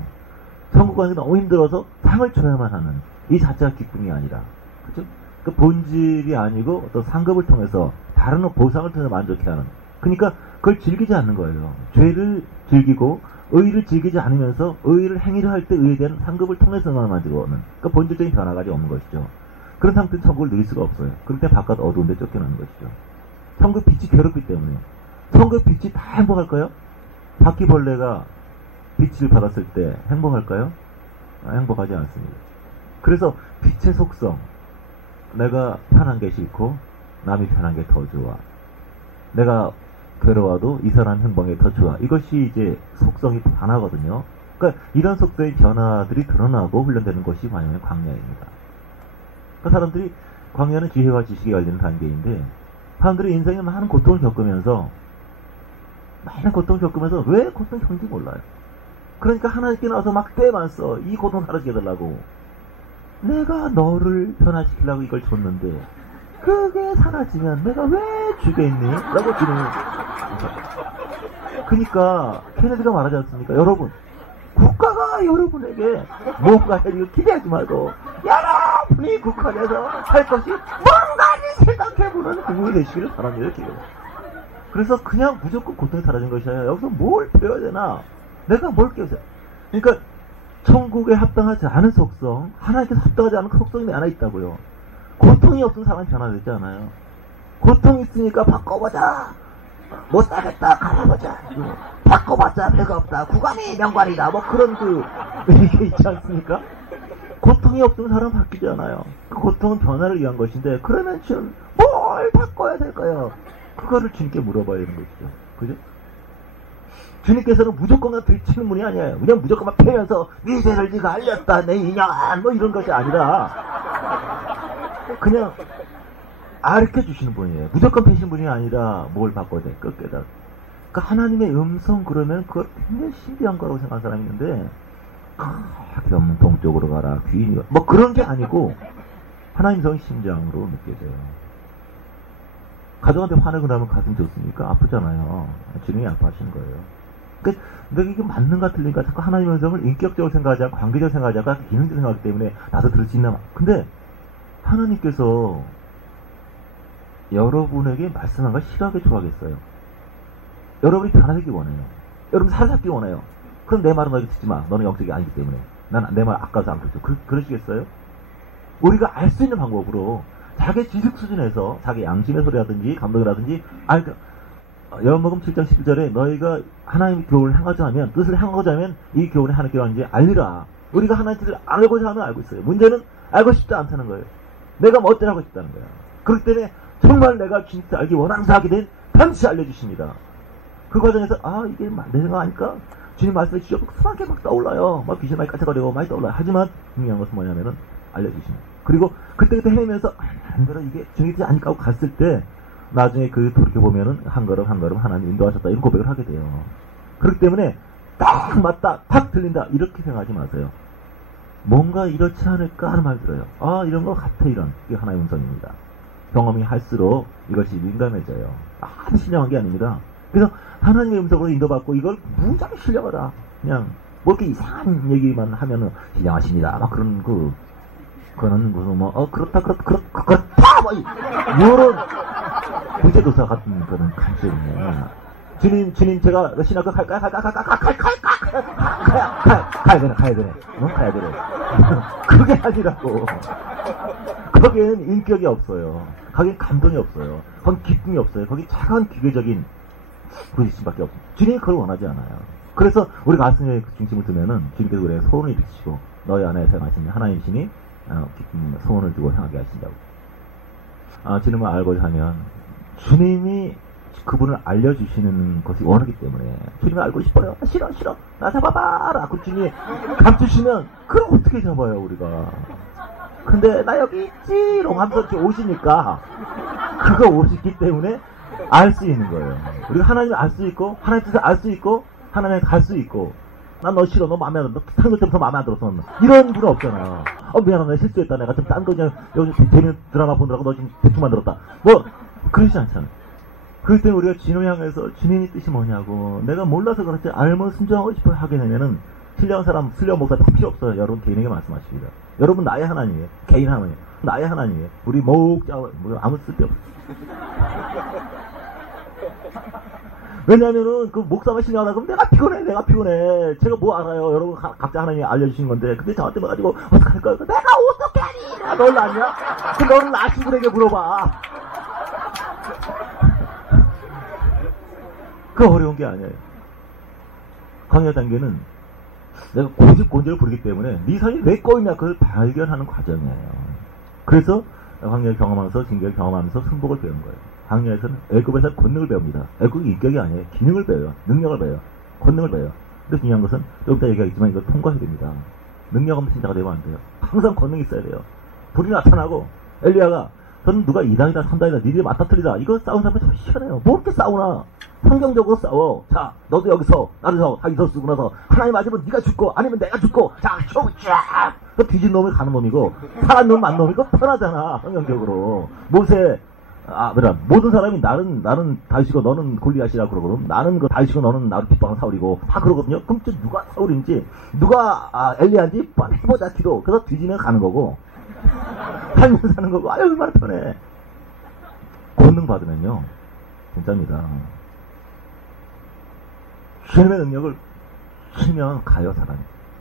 천국 가는 게 너무 힘들어서 상을 줘야만 하는 이 자체가 기쁨이 아니라, 그죠? 그 본질이 아니고 어떤 상급을 통해서 다른 보상을 통해서 만족해 하는. 그러니까 그걸 즐기지 않는 거예요. 죄를 즐기고 의를 즐기지 않으면서 의를 행위를 할 때 의에 대한 상급을 통해서만 만들어오는, 그러니까 본질적인 변화가 없는 것이죠. 그런 상태는 천국을 누릴 수가 없어요. 그럴 때 바깥 어두운 데 쫓겨나는 것이죠. 천국 빛이 괴롭기 때문에. 천국 빛이 다 행복할까요? 바퀴벌레가 빛을 받았을 때 행복할까요? 행복하지 않습니다. 그래서 빛의 속성, 내가 편한 게 싫고 남이 편한 게 더 좋아, 내가 괴로워도 이 사람 행복이 더 좋아, 이것이 이제 속성이 변하거든요. 그러니까 이런 속도의 변화들이 드러나고 훈련되는 것이 과연 광야입니다. 그러니까 사람들이, 광야는 지혜와 지식이 열리는 단계인데, 사람들이 인생에 많은 고통을 겪으면서 왜 고통을 겪는지 몰라요. 그러니까 하나님께 나와서 막 떼만 써. 이 고통 사라지게 해달라고. 내가 너를 변화시키려고 이걸 줬는데 그게 사라지면 내가 왜 주겠니? 라고 질문을. 그러니까 케네디가 말하지 않습니까? 여러분, 국가가 여러분에게 뭔가 해주길 기대하지 말고 여러분이 국가에서 할 것이 뭔가를 생각해보는 국민이 되시기를 바랍니다. 이렇게. 그래서 그냥 무조건 고통이 사라진 것이 아니라 여기서 뭘 배워야 되나? 내가 뭘 깨우세요? 그러니까 천국에 합당하지 않은 속성, 하나님께서 합당하지 않은 속성이 내 안에 있다고요. 고통이 없으면 사람이 변화되지 않아요. 고통이 있으니까 바꿔보자. 못하겠다, 갈아보자. 바꿔봤자 배가 없다. 구간이 명관이다. 뭐 그런 이게 있지 않습니까? 고통이 없으면 사람 바뀌지 않아요. 그 고통은 변화를 위한 것인데, 그러면 지금 뭘 바꿔야 될까요? 그거를 주님께 물어봐야 되는 것이죠. 그죠? 주님께서는 무조건 들치는 분이 아니에요. 그냥 무조건 막 패면서 네 죄를 네가 알렸다 내 인연 뭐 이런 것이 아니라 그냥 가르쳐 주시는 분이에요. 무조건 패시는 분이 아니라 뭘 바꿔야 돼. 그 깨달아. 그러니까 하나님의 음성 그러면 그걸 굉장히 신비한 거라고 생각하는 사람이 있는데, 없는 동쪽으로 가라 귀인이 뭐 그런 게 아니고 하나님 성의 심장으로 느껴져요. 가족한테 화내고 나면 가슴 좋습니까? 아프잖아요. 주님이 아파하시는 거예요. 그러니까 내가 이게 맞는가 틀린가 자꾸 하나님의 음성을 인격적으로 생각하지 않고 관계적으로 생각하지 않고 기능적으로 생각하기 때문에 나도 들을 수 있나. 근데 하나님께서 여러분에게 말씀한 걸 싫어하게 좋아하겠어요? 여러분이 변화되기 원해요. 여러분 살아잡기 원해요. 그럼 내 말은 너에게 듣지 마. 너는 영적이 아니기 때문에. 난 내 말 아까워서 안 듣죠. 그러시겠어요? 우리가 알 수 있는 방법으로 자기 지식 수준에서 자기 양심의 소리라든지 감동이라든지 요한복음 7장 11절에 너희가 하나님의 교훈을 행하자 하면, 뜻을 행하고자 하면 이 교훈이 하나님의 교훈인지 알리라. 우리가 하나님의 뜻을 알고자 하면 알고 있어요. 문제는 알고 싶지 않다는 거예요. 내가 멋대로 하고 싶다는 거야. 그렇기 때문에 정말 내가 진짜 알기 원하면서 하게 된 반드시 알려주십니다. 그 과정에서 이게 내 생각 아니까 주님 말씀해 주셔서 수많게 막 떠올라요. 막 귀신 많이 까짝거리고 많이 떠올라요. 하지만 중요한 것은 뭐냐면은 알려주십니다. 그리고 그때 헤매면서 안 그래 이게 주님이 뜻이 아니까 하고 갔을 때 나중에 돌이켜보면은 한 걸음 한 걸음 하나님 인도하셨다 이런 고백을 하게 돼요. 그렇기 때문에 딱 맞다 탁 들린다 이렇게 생각하지 마세요. 뭔가 이렇지 않을까 하는 말 들어요. 이런 거 같아. 이게 하나의 음성입니다. 경험이 할수록 이것이 민감해져요. 아주 신령한 게 아닙니다. 그래서 하나님의 음성으로 인도받고 이걸 무지하게 신령하다. 그냥 뭐 이렇게 이상한 얘기만 하면은 신령하십니다. 막 그런 그거는 무슨 그렇다 뭐 이런 구제도사 같은 그런 감정이냐. 주님 제가 신학교 가야 되네. 그게 아니라고. 거기에는 인격이 없어요. 거기엔 감동이 없어요. 거긴 기쁨이 없어요. 거기 차가운 기계적인 부딪힘밖에 없어요. 주님이 그걸 원하지 않아요. 그래서 우리 가슴에 중심을 두면은 주님께서 그래 소원을 비치시고 너희 안에 사용하신 하나님 신이 기쁨 소원을 두고 향하게 하신다고. 주님을 알고자 하면 주님이 그분을 알려주시는 것이 원하기 때문에 주님을 알고 싶어요. 싫어 나 잡아봐라. 그 주님이 감추시면 그럼 어떻게 잡아요 우리가. 근데 나 여기 있지 롱 하면서 이렇게 오시니까 그거 오시기 때문에 알 수 있는 거예요. 우리가 하나님을 알 수 있고 하나님 뜻을 알 수 있고 하나님을 갈 수 있고 난 너 싫어 너 마음에 안 들어 너 상도 때부터 마음에 안 들었어 이런 분은 없잖아. 미안하다 내가 실수했다 내가 좀 딴 거 그냥 여기 재밌는 드라마 보느라고 너 지금 대충 만들었다 뭐 그러지 않잖아. 그럴 때 우리가 주님을 향해서 주님의 뜻이 뭐냐고 내가 몰라서 그렇지 알면 순종하고 싶어 하게 되면은 신령한 사람 신령 목사 다 필요 없어요. 여러분 개인에게 말씀하십니다. 여러분 나의 하나님이에요. 개인 하나님 나의 하나님이에요. 우리 목자 뭐 아무 쓸데없어. 왜냐면은 그 목사만 신령하다 그러면 내가 피곤해. 제가 뭐 알아요. 여러분 각자 하나님이 알려주신 건데 근데 저한테 와가지고 어떡할까요? 내가 어떻게 하니? 널 아냐? 그 너는 아시분에게 물어봐. 그 어려운 게 아니에요. 강야 단계는 내가 고집곤지를 부르기 때문에 네 삶이 왜 꼬이냐 그걸 발견하는 과정이에요. 그래서 광야를 경험하면서 진격을 경험하면서 승복을 배운 거예요. 광야에서는 애굽에서 권능을 배웁니다. 애굽이 인격이 아니에요. 기능을 배워요. 능력을 배워요. 권능을 배워요. 근데 중요한 것은 여기다 얘기하겠지만 이걸 통과해야 됩니다. 능력 없는 신자가 되면 안 돼요. 항상 권능이 있어야 돼요. 불이 나타나고 엘리야가 저는 누가 2단이다 3단이다 니들이 맞다틀리다 이거 싸운 사람은 참 희한해요. 뭐 이렇게 싸우나. 성경적으로 싸워. 자 너도 여기서 나도 여기서 쓰고 나서 하나님 맞으면 네가 죽고 아니면 내가 죽고 자 쫙 그 뒤진 놈이 가는 놈이고 살한 놈 만 놈이고 편하잖아. 성경적으로 모세 모든 사람이 나는 다윗이고 너는 골리앗이라 그러고 나는 그 다윗이고 너는 나를 빗방울 사울이고 다 그러거든요. 그럼 누가 사울인지 누가 엘리야인지 해보자 기도. 그래서 뒤지면 가는 거고 살면 사는 거고 얼마나 편해. 권능 받으면요 진짜입니다. 주님의 능력을 치면 가요 사람이.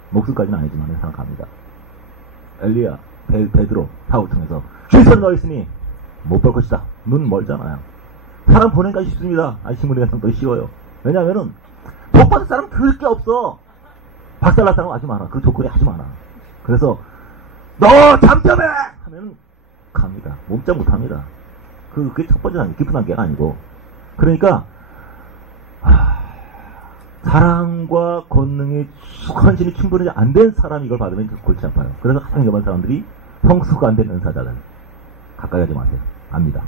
목숨까지는 아니지만 사람 갑니다. 엘리야 베드로 사울 통해서 주께서 너 있으니 못 볼 것이다. 눈 멀잖아요. 사람 보내기가 쉽습니다. 신문의 가장 더 쉬워요. 왜냐하면은 복 받을 사람 그럴 게 없어. 박살날 사람 아주 많아. 그 조건이 아주 많아. 그래서 너 잠잠해 하면 갑니다. 몸짱 못합니다. 그게 첫 번째 단계, 깊은 단계가 아니고. 그러니까 사랑과 권능이 헌신이 충분히 안 된 사람이 이걸 받으면 골치 아파요. 그래서 가장 위험한 사람들이 성수가 안 된 은사자들. 가까이 하지 마세요. 압니다.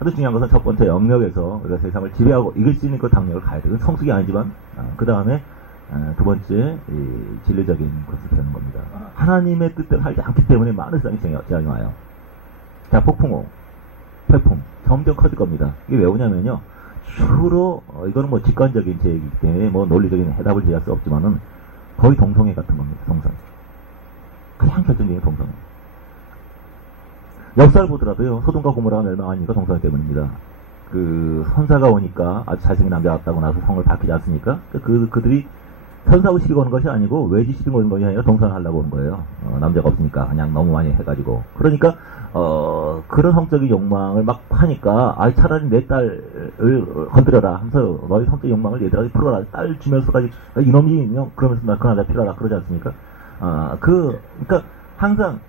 아주 중요한 것은 첫 번째 영역에서 우리가 세상을 지배하고 이길 수 있는 그 당력을 가야 돼요. 성숙이 아니지만 그 다음에 두 번째 진리적인 것을 배우는 겁니다. 하나님의 뜻대로 하지 않기 때문에 많은 세상이 제약이 와요. 자, 폭풍호, 태풍 점점 커질 겁니다. 이게 왜 오냐면요. 주로 이거는 뭐 직관적인 제약이기 때문에 뭐 논리적인 해답을 제시할 수 없지만은 거의 동성애 같은 겁니다. 동성. 가장 결정적인 동성애. 역사를 보더라도요. 소돔과 고모라가 멸망한 이유가 동성애 때문입니다. 그 선사가 오니까 아주 잘생긴 남자 왔다고 나서 성을 밝히지 않습니까? 그들이 선사하고 시비가 오는 것이 아니고 외지 시비가 오는 것이 아니라 동성을 하려고 오는 거예요. 남자가 없으니까 그냥 너무 많이 해가지고. 그러니까 그런 성적인 욕망을 막 하니까 차라리 내 딸을 건드려라 하면서 너희 성적 욕망을 얘들한테 풀어라. 딸 주면서까지 이놈이 그러면서 나 그 남자 필요하다 그러지 않습니까? 그러니까 항상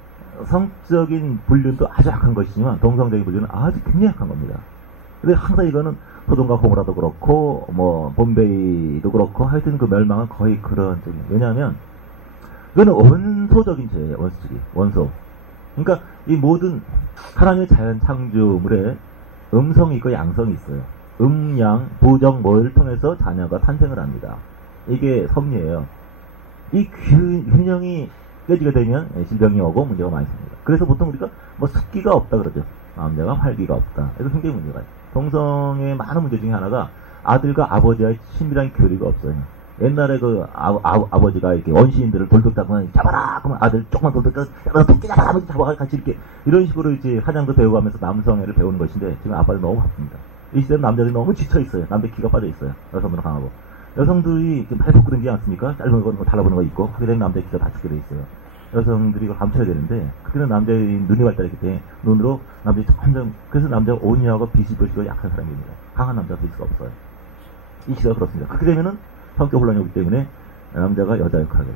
성적인 불륜도 아주 약한 것이지만 동성적인 불륜은 아주 굉장히 약한 겁니다. 근데 항상 이거는 소돔과 고모라도 그렇고 뭐 bombay도 그렇고 하여튼 그 멸망은 거의 그런 쪽이에요. 왜냐하면 이거는 원소적인 죄예요. 원소. 그러니까 이 모든 하나님의 자연 창조물에 음성이 있고 양성이 있어요. 양, 부정, 모를 통해서 자녀가 탄생을 합니다. 이게 섭리예요. 이 균형이 깨지게 되면 질병이 오고 문제가 많이 생깁니다. 그래서 보통 우리가 뭐 습기가 없다 그러죠. 마음대가 활기가 없다. 이거 굉장히 문제가 있어요. 동성의 많은 문제 중에 하나가 아들과 아버지와의 친밀한 교류가 없어요. 옛날에 그 아버지가 이렇게 원시인들을 돌돌 따면 잡아라! 그러면 아들 조금만 돌돌 따면 야, 토끼 잡아라! 하면서 잡아가 같이 이렇게 이런 식으로 이제 사냥도 배워가면서 남성애를 배우는 것인데 지금 아빠들 너무 바쁩니다. 이 시대는 남자들이 너무 지쳐있어요. 남들 기가 빠져있어요. 여성들은 강하고. 여성들이 이렇게 많이 벗고 다니지 않습니까? 짧은 거, 달라보는 거 있고 하게 되면 남자의 기가 다 죽게 돼 있어요. 여성들이 이걸 감춰야 되는데 그때는 남자의 눈이 발달했기 때문에 눈으로 남자의 점점 그래서 남자가 온유하고 비실비실하고 약한 사람입니다. 강한 남자가 될 수가 없어요. 이 시대가 그렇습니다. 그렇게 되면은 성격 혼란이 오기 때문에 남자가 여자 역할을 해요.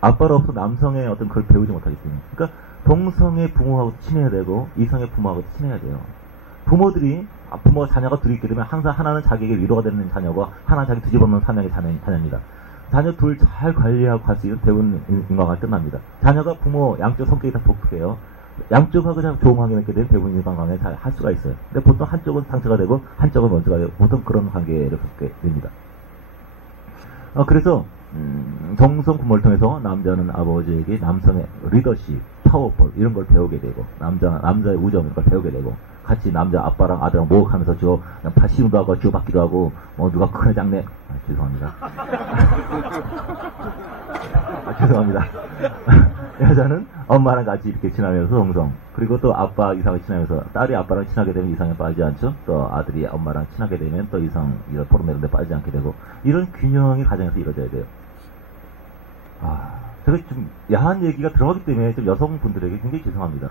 아빠로서 남성의 어떤 그걸 배우지 못하기 때문에. 그러니까 동성의 부모하고 친해야 되고 이성의 부모하고 친해야 돼요. 부모들이 부모가 자녀가 둘이 있게 되면 항상 하나는 자기에게 위로가 되는 자녀고 하나는 자기 뒤집어놓는 사냥의 자녀입니다. 자녀 둘 잘 관리하고 갈 수 있는 대부분 인간관계가 끝납니다. 자녀가 부모 양쪽 성격이 다 독특해요. 양쪽하고 그냥 좋은 관계를 맺게 되면 대부분 인간관계 잘 할 수가 있어요. 근데 보통 한쪽은 상처가 되고 한쪽은 먼저가 되고 보통 그런 관계를 갖게 됩니다. 그래서 동성 부모를 통해서 남자는 아버지에게 남성의 리더십, 파워풀 이런 걸 배우게 되고 남자의 우정 이런 걸 배우게 되고 같이 남자 아빠랑 아들랑 모욕하면서 그냥 파시움도 하고 주고받기도 하고 누가 크네 작네 죄송합니다. 죄송합니다. 여자는 엄마랑 같이 이렇게 지나면서 동성 그리고 또 아빠 이상을 지나면서 딸이 아빠랑 친하게 되면 이상에 빠지지 않죠. 또 아들이 엄마랑 친하게 되면 또 이상 이런 포럼 이런 데 빠지지 않게 되고 이런 균형이 가정에서 이루어져야 돼요. 제가 좀 야한 얘기가 들어가기 때문에 좀 여성분들에게 굉장히 죄송합니다.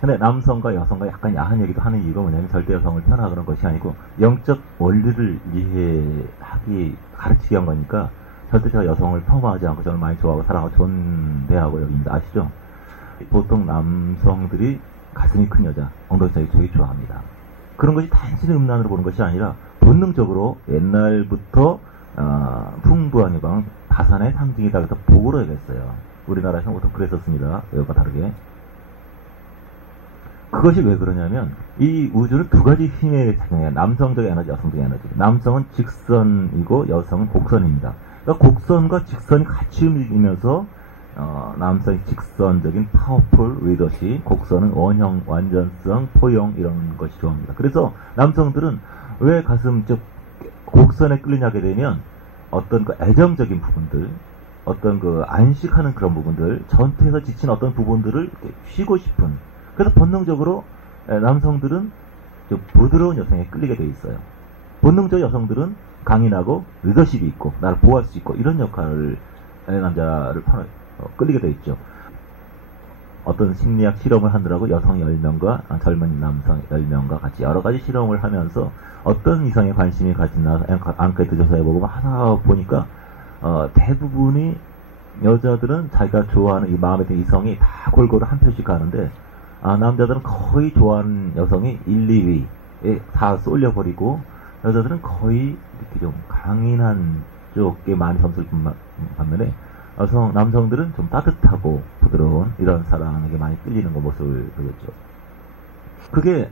근데 남성과 여성과 약간 야한 얘기도 하는 이유가 뭐냐면 절대 여성을 편하거나 것이 아니고 영적 원리를 이해하기 가르치기 위한 거니까 절대 제가 여성을 폄하하지 않고 저는 많이 좋아하고 사랑하고 존대하고 여기입니다. 아시죠? 보통 남성들이 가슴이 큰 여자, 엉덩이 사이 되게 좋아합니다. 그런 것이 단순히 음란으로 보는 것이 아니라 본능적으로 옛날부터 풍부한 휴방 다산의 상징이다 그래서 복으로 여겼어요. 우리나라에서는 보통 그랬었습니다. 외국과 다르게. 그것이 왜 그러냐면 이 우주는 두 가지 힘의 작용이에요. 남성적 에너지, 여성적 에너지. 남성은 직선이고 여성은 곡선입니다. 그러니까 곡선과 직선이 같이 움직이면서 남성이 직선적인 파워풀 리더십, 곡선은 원형, 완전성, 포용 이런 것이 좋아합니다. 그래서 남성들은 왜 가슴 쪽 곡선에 끌리냐게 되면 어떤 그 애정적인 부분들, 어떤 그 안식하는 그런 부분들, 전투에서 지친 어떤 부분들을 쉬고 싶은 그래서 본능적으로 남성들은 좀 부드러운 여성에 끌리게 돼 있어요. 본능적 여성들은 강인하고 리더십이 있고 나를 보호할 수 있고 이런 역할을 남자를 끌리게 돼 있죠. 어떤 심리학 실험을 하느라고 여성 10명과 젊은 남성 10명과 같이 여러 가지 실험을 하면서 어떤 이성에 관심이 가진 앙케이트 조사해보고 하다 보니까 대부분이 여자들은 자기가 좋아하는 이 마음에 드는 이성이 다 골고루 한 표씩 가는데 남자들은 거의 좋아하는 여성이 1, 2위에 다 쏠려버리고 여자들은 거의 이렇게 좀 강인한 쪽에 많이 점수를 준 반면에 남성들은 좀 따뜻하고 부드러운 이런 사람에게 많이 끌리는 거 모습을 보였죠. 그게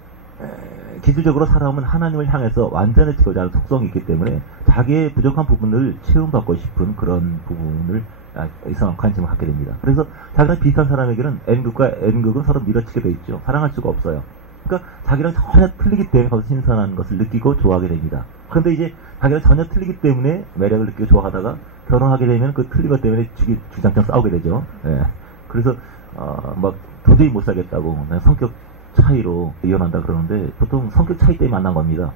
기술적으로 사람은 하나님을 향해서 완전해지고자 하는 속성이 있기 때문에 자기의 부족한 부분을 채움받고 싶은 그런 부분을 이상한 관심을 갖게 됩니다. 그래서 자기랑 비슷한 사람에게는 N극과 N극은 서로 밀어치게 돼 있죠. 사랑할 수가 없어요. 그러니까 자기랑 전혀 틀리기 때문에 거기서 신선한 것을 느끼고 좋아하게 됩니다. 그런데 이제 자기랑 전혀 틀리기 때문에 매력을 느끼고 좋아하다가 결혼하게 되면 그 틀린 것 때문에 주장창 싸우게 되죠. 예. 그래서 막 도저히 못 살겠다고 그냥 성격 차이로 이혼한다 그러는데 보통 성격 차이 때문에 만난 겁니다.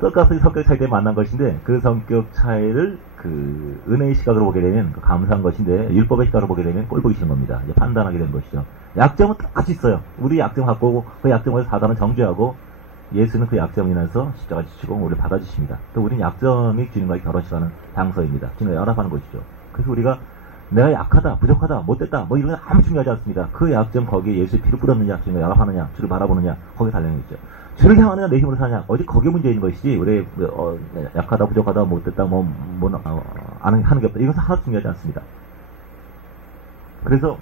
똑같이 성격 차이 때문에 만난 것인데 그 성격 차이를 그 은혜의 시각으로 보게 되면 감사한 것인데 율법의 시각으로 보게 되면 꼴 보기 싫은 겁니다. 이제 판단하게 되는 것이죠. 약점은 똑같이 있어요. 우리 약점 갖고 오고 그 약점을 사단은 정죄하고 예수는 그 약점을 인해서 십자가 지치고 우리를 받아주십니다. 또 우리는 약점이 주님과의 결혼식하는 장소입니다. 주님과 연합하는 곳이죠. 그래서 우리가 내가 약하다, 부족하다, 못됐다 뭐 이런 건 아무 중요하지 않습니다. 그 약점 거기에 예수의 피를 뿌렸느냐, 주님과 연합하는 주를 바라보느냐 거기에 달려있죠. 주를 향하느냐 내 힘으로 사냐 어디 거기에 문제 있는 것이지 우리 약하다, 부족하다, 못됐다 하는 게 없다. 이것은 하나도 중요하지 않습니다. 그래서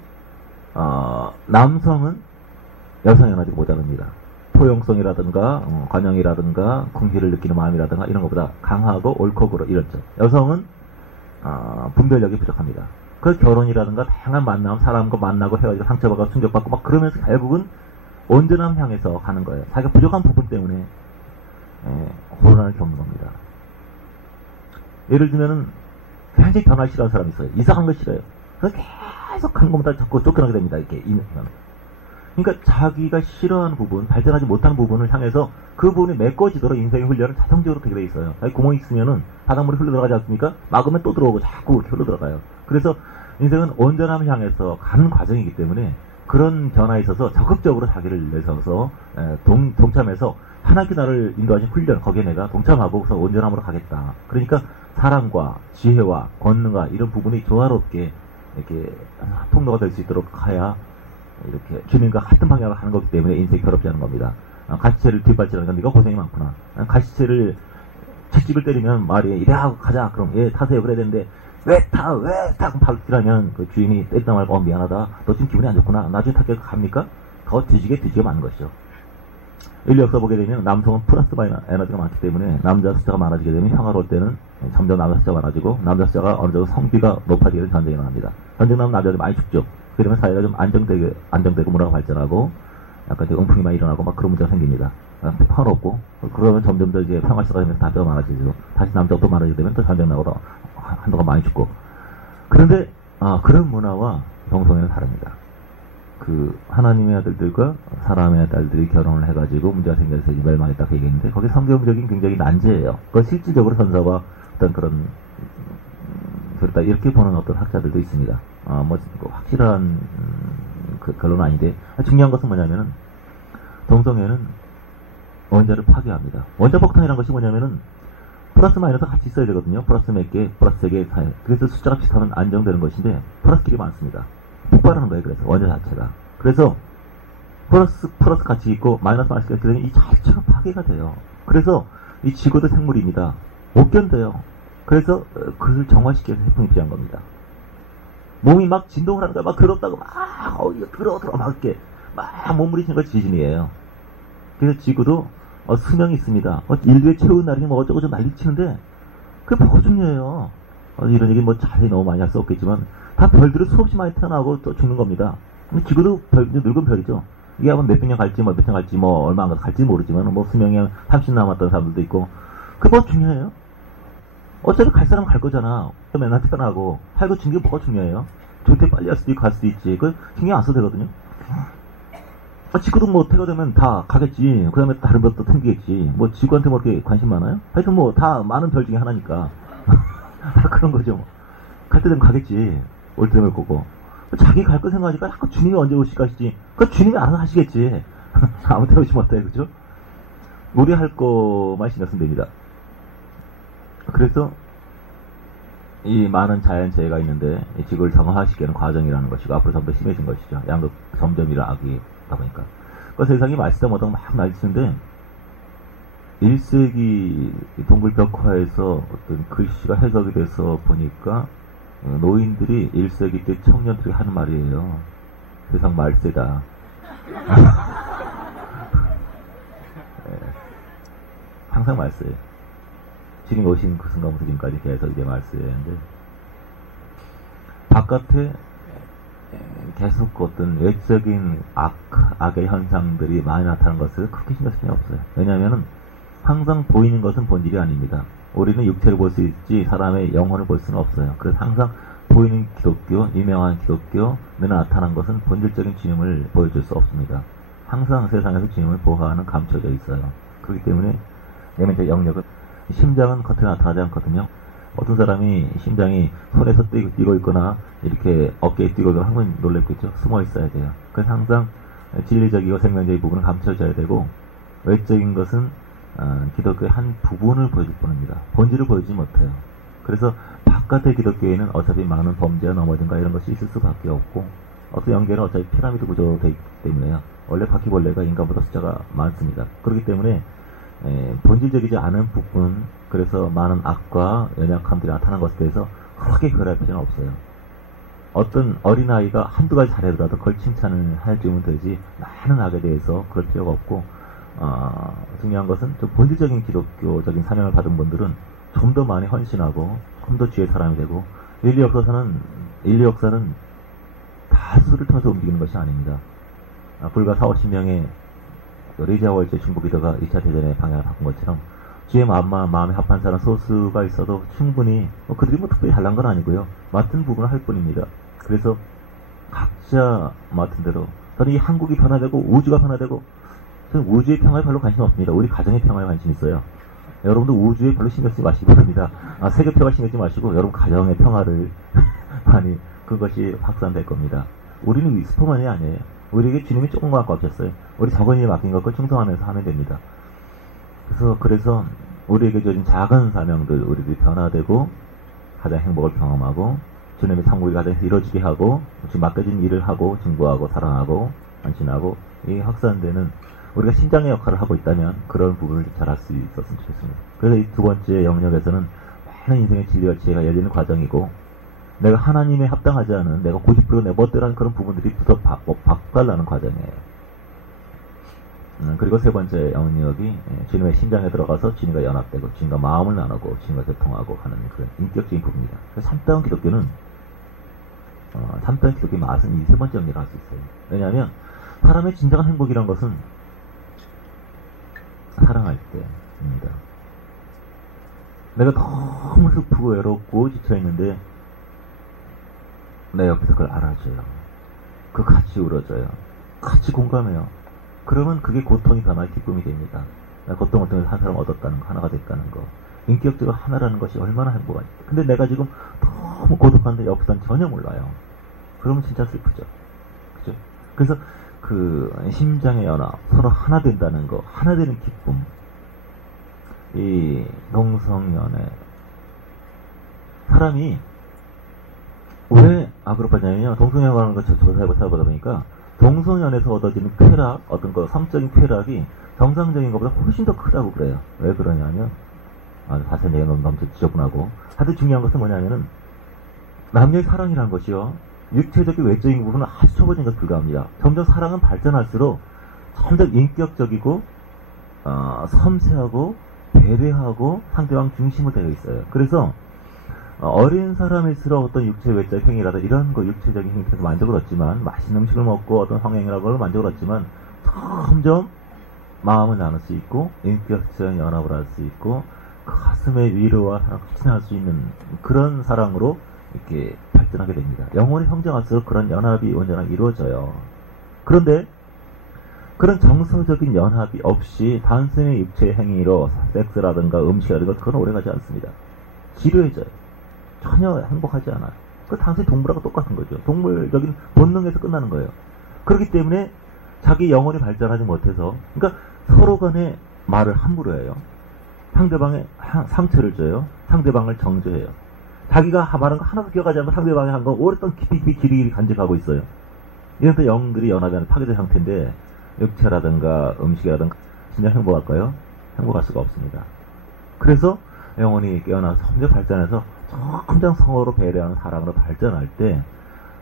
남성은 여성의 에너지가 모자랍니다. 포용성이라든가 관용이라든가 궁희를 느끼는 마음이라든가 이런 것보다 강하고 옳고 이렇죠. 여성은 분별력이 부족합니다. 그 결혼이라든가 다양한 만남, 사람과 만나고 헤어지고 상처받고 충격받고 막 그러면서 결국은 온전함 향해서 가는 거예요. 자기가 부족한 부분 때문에 고난을 겪는 겁니다. 예를 들면은 굉장히 변화를 싫어하는 사람이 있어요. 이상한 걸 싫어해요. 그래서 계속 하는 것보다 자꾸 쫓겨나게 됩니다. 이렇게. 그러니까 자기가 싫어하는 부분, 발전하지 못하는 부분을 향해서 그 부분이 메꿔지도록 인생의 훈련은 자동적으로 되게 돼 있어요. 구멍이 있으면은 바닷물이 흘러 들어가지 않습니까? 막으면 또 들어오고 자꾸 이렇게 흘러 들어가요. 그래서 인생은 온전함을 향해서 가는 과정이기 때문에 그런 변화에 있어서 적극적으로 자기를 내서서 동참해서 하나님께 나를 인도하신 훈련, 거기에 내가 동참하고서 온전함으로 가겠다. 그러니까 사랑과 지혜와 권능과 이런 부분이 조화롭게 이렇게 통로가 될 수 있도록 가야 이렇게 주님과 같은 방향으로 가는 거기 때문에 인생이 괴롭지 않은 겁니다. 가시채를 뒷발질하니까 네가 고생이 많구나. 가시채를 채찍을 때리면 말이 이래 하고 가자. 그럼 예 타세요 그래야 되는데 왜 타? 그럼 바로 뛰라면 그 주인이 때리다 말고 미안하다. 너 지금 기분이 안 좋구나. 나중에 타게 갑니까? 더 뒤지게 많은 것이죠. 인류 역사 보게 되면 남성은 플러스 마이너스 에너지가 많기 때문에 남자 숫자가 많아지게 되면 평화로울 때는 점점 남자 숫자가 많아지고 남자 숫자가 어느 정도 성비가 높아지게 되면 전쟁이 나옵니다. 전쟁 나면 남자들이 많이 죽죠. 그러면 사회가 좀 안정되고 문화가 발전하고 약간 이제 응풍이 많이 일어나고 막 그런 문제가 생깁니다. 평화롭고 그러면 점점 더 이제 평화 시대가 되면서 남자가 많아지죠. 다시 남자가 또 많아지게 되면 또 전쟁 나고 한동안 많이 죽고. 그런데 그런 문화와 동성애는 다릅니다. 그 하나님의 아들들과 사람의 딸들이 결혼을 해가지고 문제가 생겨서 이제 멸망했다 그 얘기했는데 거기 성경적인 굉장히 난제예요. 그걸 실질적으로 현사와 어떤 그런 그렇다 이렇게 보는 어떤 학자들도 있습니다. 뭐 확실한 그 결론은 아닌데 중요한 것은 뭐냐면은 동성애는 원자를 파괴합니다. 원자 폭탄이라는 것이 뭐냐면은 플러스 마이너스 같이 있어야 되거든요. 플러스 몇 개, 플러스 3개, 4개. 그래서 숫자가 비슷하면 안정되는 것인데 플러스끼리 많습니다. 폭발하는 거예요. 그래서 원자 자체가. 그래서 플러스 같이 있고 마이너스 같이 되면 이 자체가 파괴가 돼요. 그래서 이 지구도 생물입니다. 못 견뎌요. 그래서 그것을 정화시켜서 해풍이 필요한 겁니다. 몸이 막 진동을 하는 거야. 막 더럽다고 막 들어 막 이렇게 막 몸부림치는 거 지진이에요. 그래서 지구도 수명이 있습니다. 인류의 최후 날이 뭐 어쩌고 좀 난리치는데 그게 뭐가 중요해요. 이런 얘기 뭐 자세히 너무 많이 할 수 없겠지만 다 별들이 수없이 많이 태어나고 또 죽는 겁니다. 근데 지구도 늙은 별이죠. 이게 아마 몇백 년 갈지 몇 년 갈지 뭐 얼마 안 갈지 모르지만 뭐 수명이 한 30 남았던 사람들도 있고 그게 뭐 중요해요? 어차피 갈 사람은 갈 거잖아. 맨날 태어나고 살고 죽는 게 뭐가 중요해요? 좋을 때 빨리 갈 수도 있고 갈 수도 있지. 그 신경 안 써도 되거든요. 지구도 뭐 태가 되면 다 가겠지. 그 다음에 다른 것도 생기겠지. 뭐 지구한테 뭐 이렇게 관심 많아요? 하여튼 뭐 다 많은 별 중에 하나니까. 다 그런 거죠. 갈 때 되면 가겠지. 올 때 되면 거고. 자기 갈 거 생각하니까 자꾸 주님이 언제 오실까 하시지. 그 주님이 알아서 하시겠지. 아무 때나 오시면 어때요, 그죠? 우리 할 거만 신경 쓰면 됩니다. 그래서 이 많은 자연재해가 있는데 이 지구를 정화시키는 과정이라는 것이고 앞으로 점점 심해진 것이죠. 양극 점점 일어나기 다 보니까. 그 세상이 말쓰다 못하고 막 날치는데 1세기 동굴벽화에서 어떤 글씨가 해석이 돼서 보니까 노인들이 1세기 때 청년들이 하는 말이에요. 세상 말세다. 네. 항상 말세예요. 주님이 오신 그 순간부터 지금까지 계속 이제 말세였는데 바깥에 계속 어떤 외적인 악의 현상들이 많이 나타나는 것을 그렇게 신경 쓸 필요 없어요. 왜냐하면 항상 보이는 것은 본질이 아닙니다. 우리는 육체를 볼 수 있지 사람의 영혼을 볼 수는 없어요. 그래서 항상 보이는 기독교, 유명한 기독교, 눈에 나타난 것은 본질적인 주님을 보여줄 수 없습니다. 항상 세상에서 주님을 보호하는 감춰져 있어요. 그렇기 때문에 내면적 영역은 심장은 겉에 나타나지 않거든요. 어떤 사람이 심장이 손에서 뛰고 있거나 이렇게 어깨에 뛰고 있거나 한번 놀랬겠죠. 숨어 있어야 돼요. 그래서 항상 진리적이고 생명적인 부분은 감춰져야 되고 외적인 것은 기독교의 한 부분을 보여줄 뿐입니다. 본질을 보여주지 못해요. 그래서 바깥의 기독교에는 어차피 많은 범죄와 넘어진가 이런 것이 있을 수밖에 없고 어떤 연계는 어차피 피라미드 구조로 되어 있기 때문에요. 원래 바퀴벌레가 인간보다 숫자가 많습니다. 그렇기 때문에 본질적이지 않은 부분, 그래서 많은 악과 연약함들이 나타난 것에 대해서 그렇게 결할 필요는 없어요. 어떤 어린아이가 한두 가지 잘해더라도 그걸 칭찬을 해주면 되지 많은 악에 대해서 그럴 필요가 없고 중요한 것은 좀 본질적인 기독교적인 사명을 받은 분들은 좀 더 많이 헌신하고 좀 더 주의 사람이 되고 인류 역사는 다수를 통해서 움직이는 것이 아닙니다. 불과 4, 50명의 리자월제 중국 리더가 2차 대전의 방향을 바꾼 것처럼 주의 마음에 합한 사람 소수가 있어도 충분히 그들이 특별히 잘난 건 아니고요. 맡은 부분을 할 뿐입니다. 그래서 각자 맡은 대로 저는 이 한국이 변화되고 우주가 변화되고 저는 우주의 평화에 별로 관심 없습니다. 우리 가정의 평화에 관심 있어요. 여러분도 우주에 별로 신경 쓰지 마시기 바랍니다. 세계 평화 신경 쓰지 마시고 여러분 가정의 평화를 많이 그것이 확산될 겁니다. 우리는 슈퍼맨이 아니에요. 우리에게 주님이 조금 갖고 하셨어요. 우리 자본인이 맡긴 것을 충성하면서 하면 됩니다. 그래서 우리에게 주어진 작은 사명들 우리들이 변화되고 가장 행복을 경험하고 주님의 창국이 가정에서 이루어지게 하고 지금 맡겨진 일을 하고 증거하고 사랑하고 안신하고 이 확산되는 우리가 신장의 역할을 하고 있다면 그런 부분을 잘할 수 있었으면 좋겠습니다. 그래서 이 두 번째 영역에서는 많은 인생의 진리와 지혜가 열리는 과정이고 내가 하나님에 합당하지 않은 내가 90% 내 멋대로는 그런 부분들이 부서 바꿔달라는 과정이에요. 그리고 세 번째 영역이 주님의 심장에 들어가서 주님과 연합되고 주님과 마음을 나누고 주님과 교통하고 하는 그런 인격적인 부분입니다. 참다운 기독교는 참다운 기독교의 맛은 이 세 번째 영역을 할 수 있어요. 왜냐하면 사람의 진정한 행복이란 것은 사랑할 때입니다. 내가 너무 슬프고 외롭고 지쳐있는데 내 옆에서 그걸 알아줘요. 같이 울어줘요. 같이 공감해요. 그러면 그게 고통이 변화의 기쁨이 됩니다. 고통을 통해서 한 사람 얻었다는 거, 하나가 됐다는 거. 인격적으로 하나라는 것이 얼마나 행복한지. 근데 내가 지금 너무 고독한데 옆에 사람 전혀 몰라요. 그러면 진짜 슬프죠. 그죠? 그래서 심장의 연합, 서로 하나 된다는 거, 하나 되는 기쁨. 이 동성연애. 사람이 왜 그렇냐면요. 동성연애라는 거 조사해보다 보니까 동성연에서 얻어지는 쾌락, 어떤 성적인 쾌락이 정상적인 것보다 훨씬 더 크다고 그래요. 왜 그러냐면, 자세히 내가 너무 지저분하고. 하여튼 중요한 것은 뭐냐면은, 남녀의 사랑이라는 것이요. 육체적인 외적인 부분은 아주 초보적인 것에 불과합니다. 점점 사랑은 발전할수록 점점 인격적이고, 섬세하고, 배려하고, 상대방 중심으로 되어 있어요. 그래서, 어린 사람일수록 어떤 육체 외적 행위라든 이런 거 육체적인 행위에서 만족을 얻지만 맛있는 음식을 먹고 어떤 성행이라고 만족을 얻지만 점점 마음을 나눌 수 있고 인격적인 연합을 할 수 있고 그 가슴의 위로와 확신할 수 있는 그런 사랑으로 이렇게 발전하게 됩니다. 영혼이 성장할수록 그런 연합이 온전하게 이루어져요. 그런데 그런 정서적인 연합이 없이 단순히 육체 행위로 섹스라든가 음식이라든가 그건 오래가지 않습니다. 지루해져요. 전혀 행복하지 않아요. 그 단순히 동물하고 똑같은 거죠. 동물적인 본능에서 끝나는 거예요. 그렇기 때문에 자기 영혼이 발전하지 못해서, 그러니까 서로 간에 말을 함부로 해요. 상대방의 상처를 줘요. 상대방을 정죄해요. 자기가 말한 거 하나도 기억하지 않고 상대방이 한 거 오랫동안 깊이 길이 간직하고 있어요. 이런 때 영들이 연합이 하는 파괴된 상태인데 육체라든가 음식이라든가 진짜 행복할까요? 행복할 수가 없습니다. 그래서 영혼이 깨어나서 점점 발전해서 점점 성으로 배려하는 사랑으로 발전할 때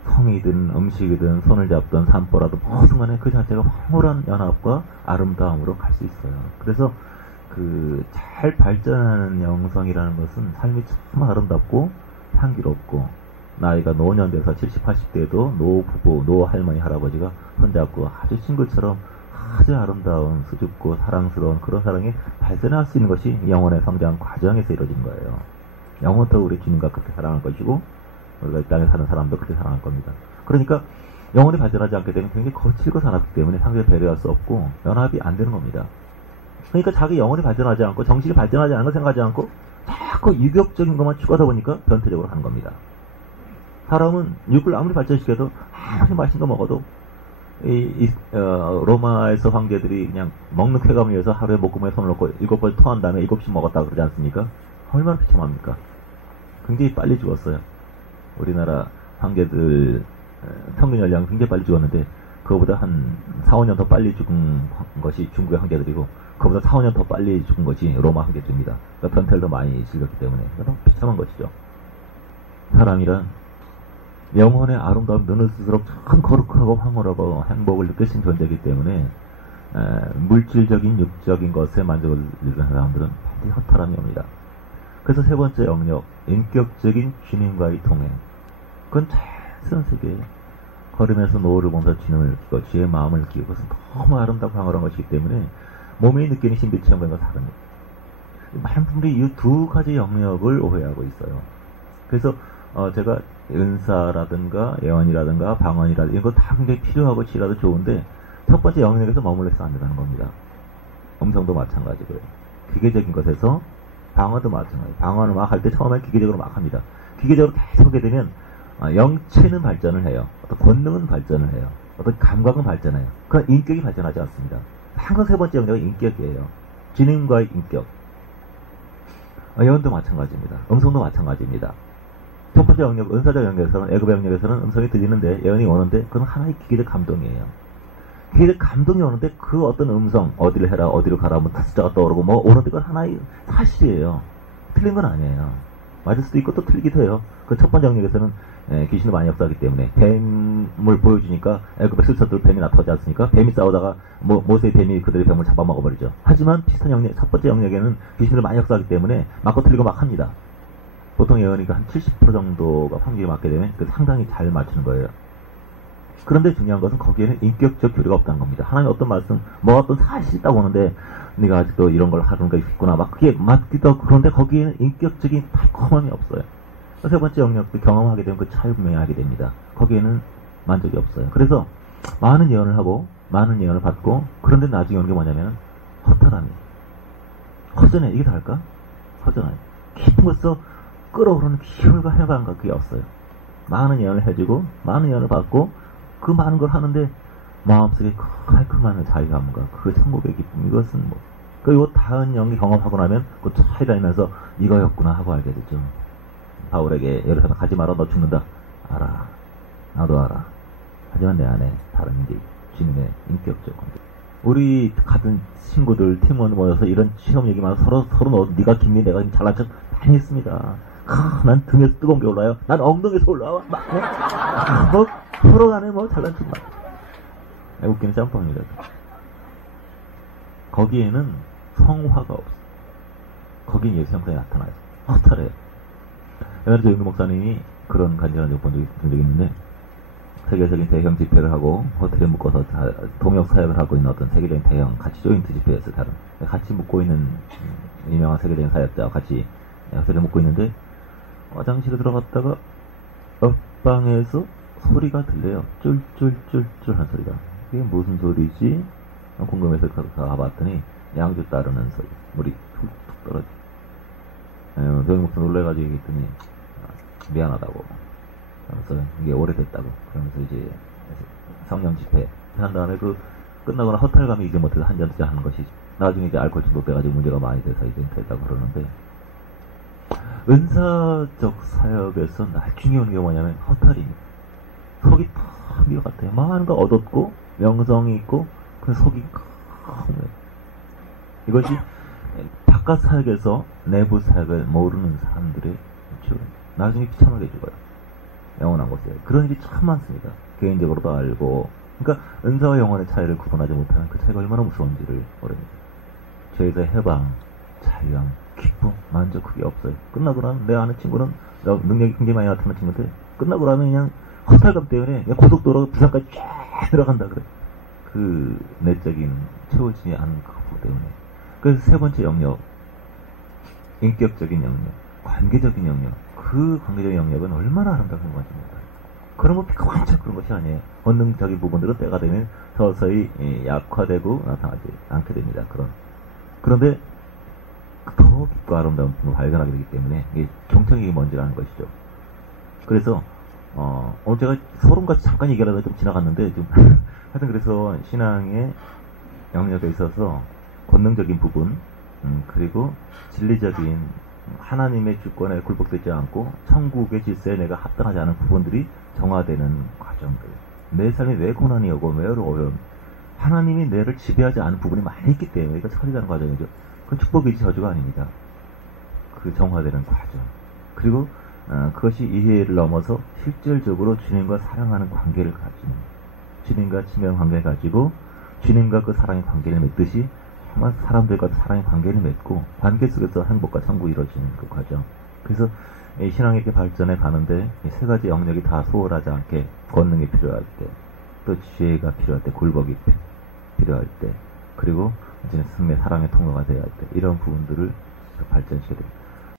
성이든 음식이든 손을 잡든 산보라도 무슨 간에 그 자체가 황홀한 연합과 아름다움으로 갈 수 있어요. 그래서 잘 발전하는 영성이라는 것은 삶이 참 아름답고 향기롭고 나이가 노년 돼서 70, 80대에도 노부부, 노할머니, 할아버지가 손잡고 아주 친구처럼 아주 아름다운, 수줍고 사랑스러운 그런 사랑이 발전할 수 있는 것이 영혼의 성장 과정에서 이루어진 거예요. 영혼도 우리 주님과 그렇게 사랑할 것이고 우리가 이 땅에 사는 사람도 그렇게 사랑할 겁니다. 그러니까 영혼이 발전하지 않게 되면 굉장히 거칠고 사납기 때문에 상대를 배려할 수 없고 연합이 안 되는 겁니다. 그러니까 자기 영혼이 발전하지 않고 정신이 발전하지 않은 걸 생각하지 않고 자꾸 유격적인 것만 추구하다 보니까 변태적으로 하는 겁니다. 사람은 육을 아무리 발전시켜도 아무리 맛있는 거 먹어도 로마에서 황제들이 그냥 먹는 쾌감을 위해서 하루에 목구멍에 손을 넣고 7번 토한 다음에 7씩 먹었다고 그러지 않습니까? 얼마나 비참합니까? 굉장히 빨리 죽었어요. 우리나라 황제들 평균 연령이 굉장히 빨리 죽었는데 그거보다 한 4, 5년 더 빨리 죽은 것이 중국의 황제들이고 그거보다 4, 5년 더 빨리 죽은 것이 로마 황제들입니다. 그러니까 변태를 더 많이 즐겼기 때문에 너무 비참한 것이죠. 사람이란 영혼의 아름다움 눈을 스스로 참 거룩하고 황홀하고 행복을 느낄 수 있는 존재이기 때문에 물질적인 육적인 것에 만족을 느끼는 사람들은 반드시 허탈함이 옵니다. 그래서 세 번째 영역, 인격적인 주님과의 동행. 그건 자연스러운 세계예요. 걸으면서 노을을 보면서 주님을 느끼고 주의 마음을 느끼고 그것은 너무 아름답고 황홀한 것이기 때문에 몸이 느끼는 신비 체험과 다릅니다. 많은 분들이 이 두 가지 영역을 오해하고 있어요. 그래서 제가 은사라든가 예언이라든가 방언이라든가 이런 거 다 굉장히 필요하고 치라도 좋은데 첫 번째 영역에서 머물러서 안 된다는 겁니다. 음성도 마찬가지고요. 기계적인 것에서 방언도 마찬가지예요. 방언을 막 할 때 처음에 기계적으로 막 합니다. 기계적으로 계속 하게 되면 영체는 발전을 해요. 어떤 권능은 발전을 해요. 어떤 감각은 발전해요. 그러나 인격이 발전하지 않습니다. 항상 세 번째 영역은 인격이에요. 지능과의 인격. 예언도 마찬가지입니다. 음성도 마찬가지입니다. 첫 번째 영역, 은사적 영역에서는, 애굽의 영역에서는 음성이 들리는데, 예언이 오는데, 그건 하나의 기계적 감동이에요. 기계적 감동이 오는데, 그 어떤 음성, 어디를 해라, 어디로 가라, 뭐, 숫자가 떠오르고, 뭐, 오는데, 그건 하나의 사실이에요. 틀린 건 아니에요. 맞을 수도 있고, 또 틀리기도 해요. 그 첫 번째 영역에서는, 귀신도 많이 역사하기 때문에, 뱀을 보여주니까, 애굽의 술사들 뱀이 나타나지 않습니까? 뱀이 싸우다가, 모세의 뱀이 그들의 뱀을 잡아먹어버리죠. 하지만, 비슷한 영역, 첫 번째 영역에는 귀신을 많이 역사하기 때문에, 맞고 틀리고 막 합니다. 보통 예언이 한 70% 정도가 확률이 맞게 되면 그 상당히 잘 맞추는 거예요. 그런데 중요한 것은 거기에는 인격적 교류가 없다는 겁니다. 하나님 어떤 말씀, 뭐 어떤 사실이 있다고 하는데 네가 아직도 이런 걸 하는 게 있구나. 막 그게 맞기도 하고 그런데 거기에는 인격적인 달콤함이 없어요. 세 번째 영역도 경험하게 되면 그 차이 분명히 알게 됩니다. 거기에는 만족이 없어요. 그래서 많은 예언을 하고 많은 예언을 받고 그런데 나중에 오는 게 뭐냐면 허탈함이. 허전해. 이게 다를까? 허전해요. 깊은 것서 끌어오르는 기울과 해방과 그게 없어요. 많은 예언을 해주고 많은 예언을 받고 그 많은 걸 하는데 마음속에 깔끔한 자유감과 그 천국의 기쁨 이것은 뭐 그리고 다른 영이 경험하고 나면 그 차이다니면서 이거였구나 하고 알게 되죠. 바울에게 예루살렘 가지 마라 너 죽는다. 알아. 나도 알아. 하지만 내 안에 다른 게 주님의 인격적 관계. 우리 같은 친구들 팀원 모여서 이런 실험 얘기만 서로 너 네가 김니 내가 잘난 척 많이 했습니다. 난 등에서 뜨거운 게 올라요. 난 엉덩이에서 올라와. 뭐 서로 간에 뭐 잘난 척 막. 웃기는 짬뽕입니다. 거기에는 성화가 없어. 거긴 예수 형상이 나타나요. 허탈해요. 옛날에 조영규 목사님이 그런 간증을 본 적이 있는데 세계적인 대형 집회를 하고 호텔에 묶어서 동역 사역을 하고 있는 어떤 세계적인 대형 같이 조인트 집회였어요. 다른 같이 묶고 있는 유명한 세계적인 사역자와 같이 호텔에 묶고 있는데 화장실에 들어갔다가 옆방에서 소리가 들려요. 쫄쫄쫄쫄 하는 소리가. 이게 무슨 소리지? 궁금해서 가봤더니 양주 따르는 소리. 물이 툭툭 떨어져. 조영규 목사 놀래가지고 얘기했더니 미안하다고. 그러면서 이게 오래됐다고. 그러면서 이제 성령 집회 한 다음에 그 끝나거나 허탈감이 이제 못해서 한 잔 두 잔 하는 것이 나중에 이제 알코올 중독돼가지고 문제가 많이 돼서 이제 됐다고 그러는데 은사적 사역에서 나중에 오는 게 뭐냐면 허탈입니다. 속이 탁 미어 같아요. 많은 거 얻었고 명성이 있고 그 속이 컴해요. 이것이 바깥 사역에서 내부 사역을 모르는 사람들의 주로 나중에 비참하게 죽어요. 영원한 곳에 그런 일이 참 많습니다. 개인적으로도 알고 그러니까 은사와 영혼의 차이를 구분하지 못하는 그 차이가 얼마나 무서운지를 모릅니다. 죄에서 해방, 자유함, 기쁨, 만족 그게 없어요. 끝나고 나면 내 아는 친구는 능력이 굉장히 많이 나타나는 친구인데 끝나고 나면 그냥 허탈감 때문에 그냥 고속도로 부산까지 쫙 들어간다 그래. 그 내적인 채워지지 않은 그것 때문에. 그래서 세 번째 영역, 인격적인 영역, 관계적인 영역. 그 관계적인 영역은 얼마나 아름다운 것입니까? 그런 거 피카반짝 그런 것이 아니에요. 본능적인 부분들은 때가 되면 서서히 약화되고 나타나지 않게 됩니다. 그런데 더 깊고 아름다운 부분을 발견하게 되기 때문에 이게 정청이 뭔지라는 것이죠. 그래서 오늘 제가 소름같이 잠깐 얘기하다가 좀 지나갔는데 좀 하여튼 그래서 신앙의 영역에 있어서 권능적인 부분 그리고 진리적인 하나님의 주권에 굴복되지 않고 천국의 질서에 내가 합당하지 않은 부분들이 정화되는 과정들. 내 삶이 왜 고난이 오고 왜 어려움 하나님이 내를 지배하지 않은 부분이 많이 있기 때문에 이거 처리되는 과정이죠. 그건 축복이지 저주가 아닙니다. 그 정화되는 과정. 그리고 그것이 이해를 넘어서 실질적으로 주님과 사랑하는 관계를 가지는 주님과 친밀한 관계를 가지고 주님과 그 사랑의 관계를 맺듯이 정말 사람들과 사랑의 관계를 맺고 관계 속에서 행복과 천국이 이루어지는 그 과정. 그래서 이 신앙이 이렇게 발전해 가는데 이 세 가지 영역이 다 소홀하지 않게 권능이 필요할 때, 또 지혜가 필요할 때, 굴복이 필요할 때, 그리고 이제 승리의 사랑의 통로가 돼야 할 때, 이런 부분들을 발전시켜야 됩니다.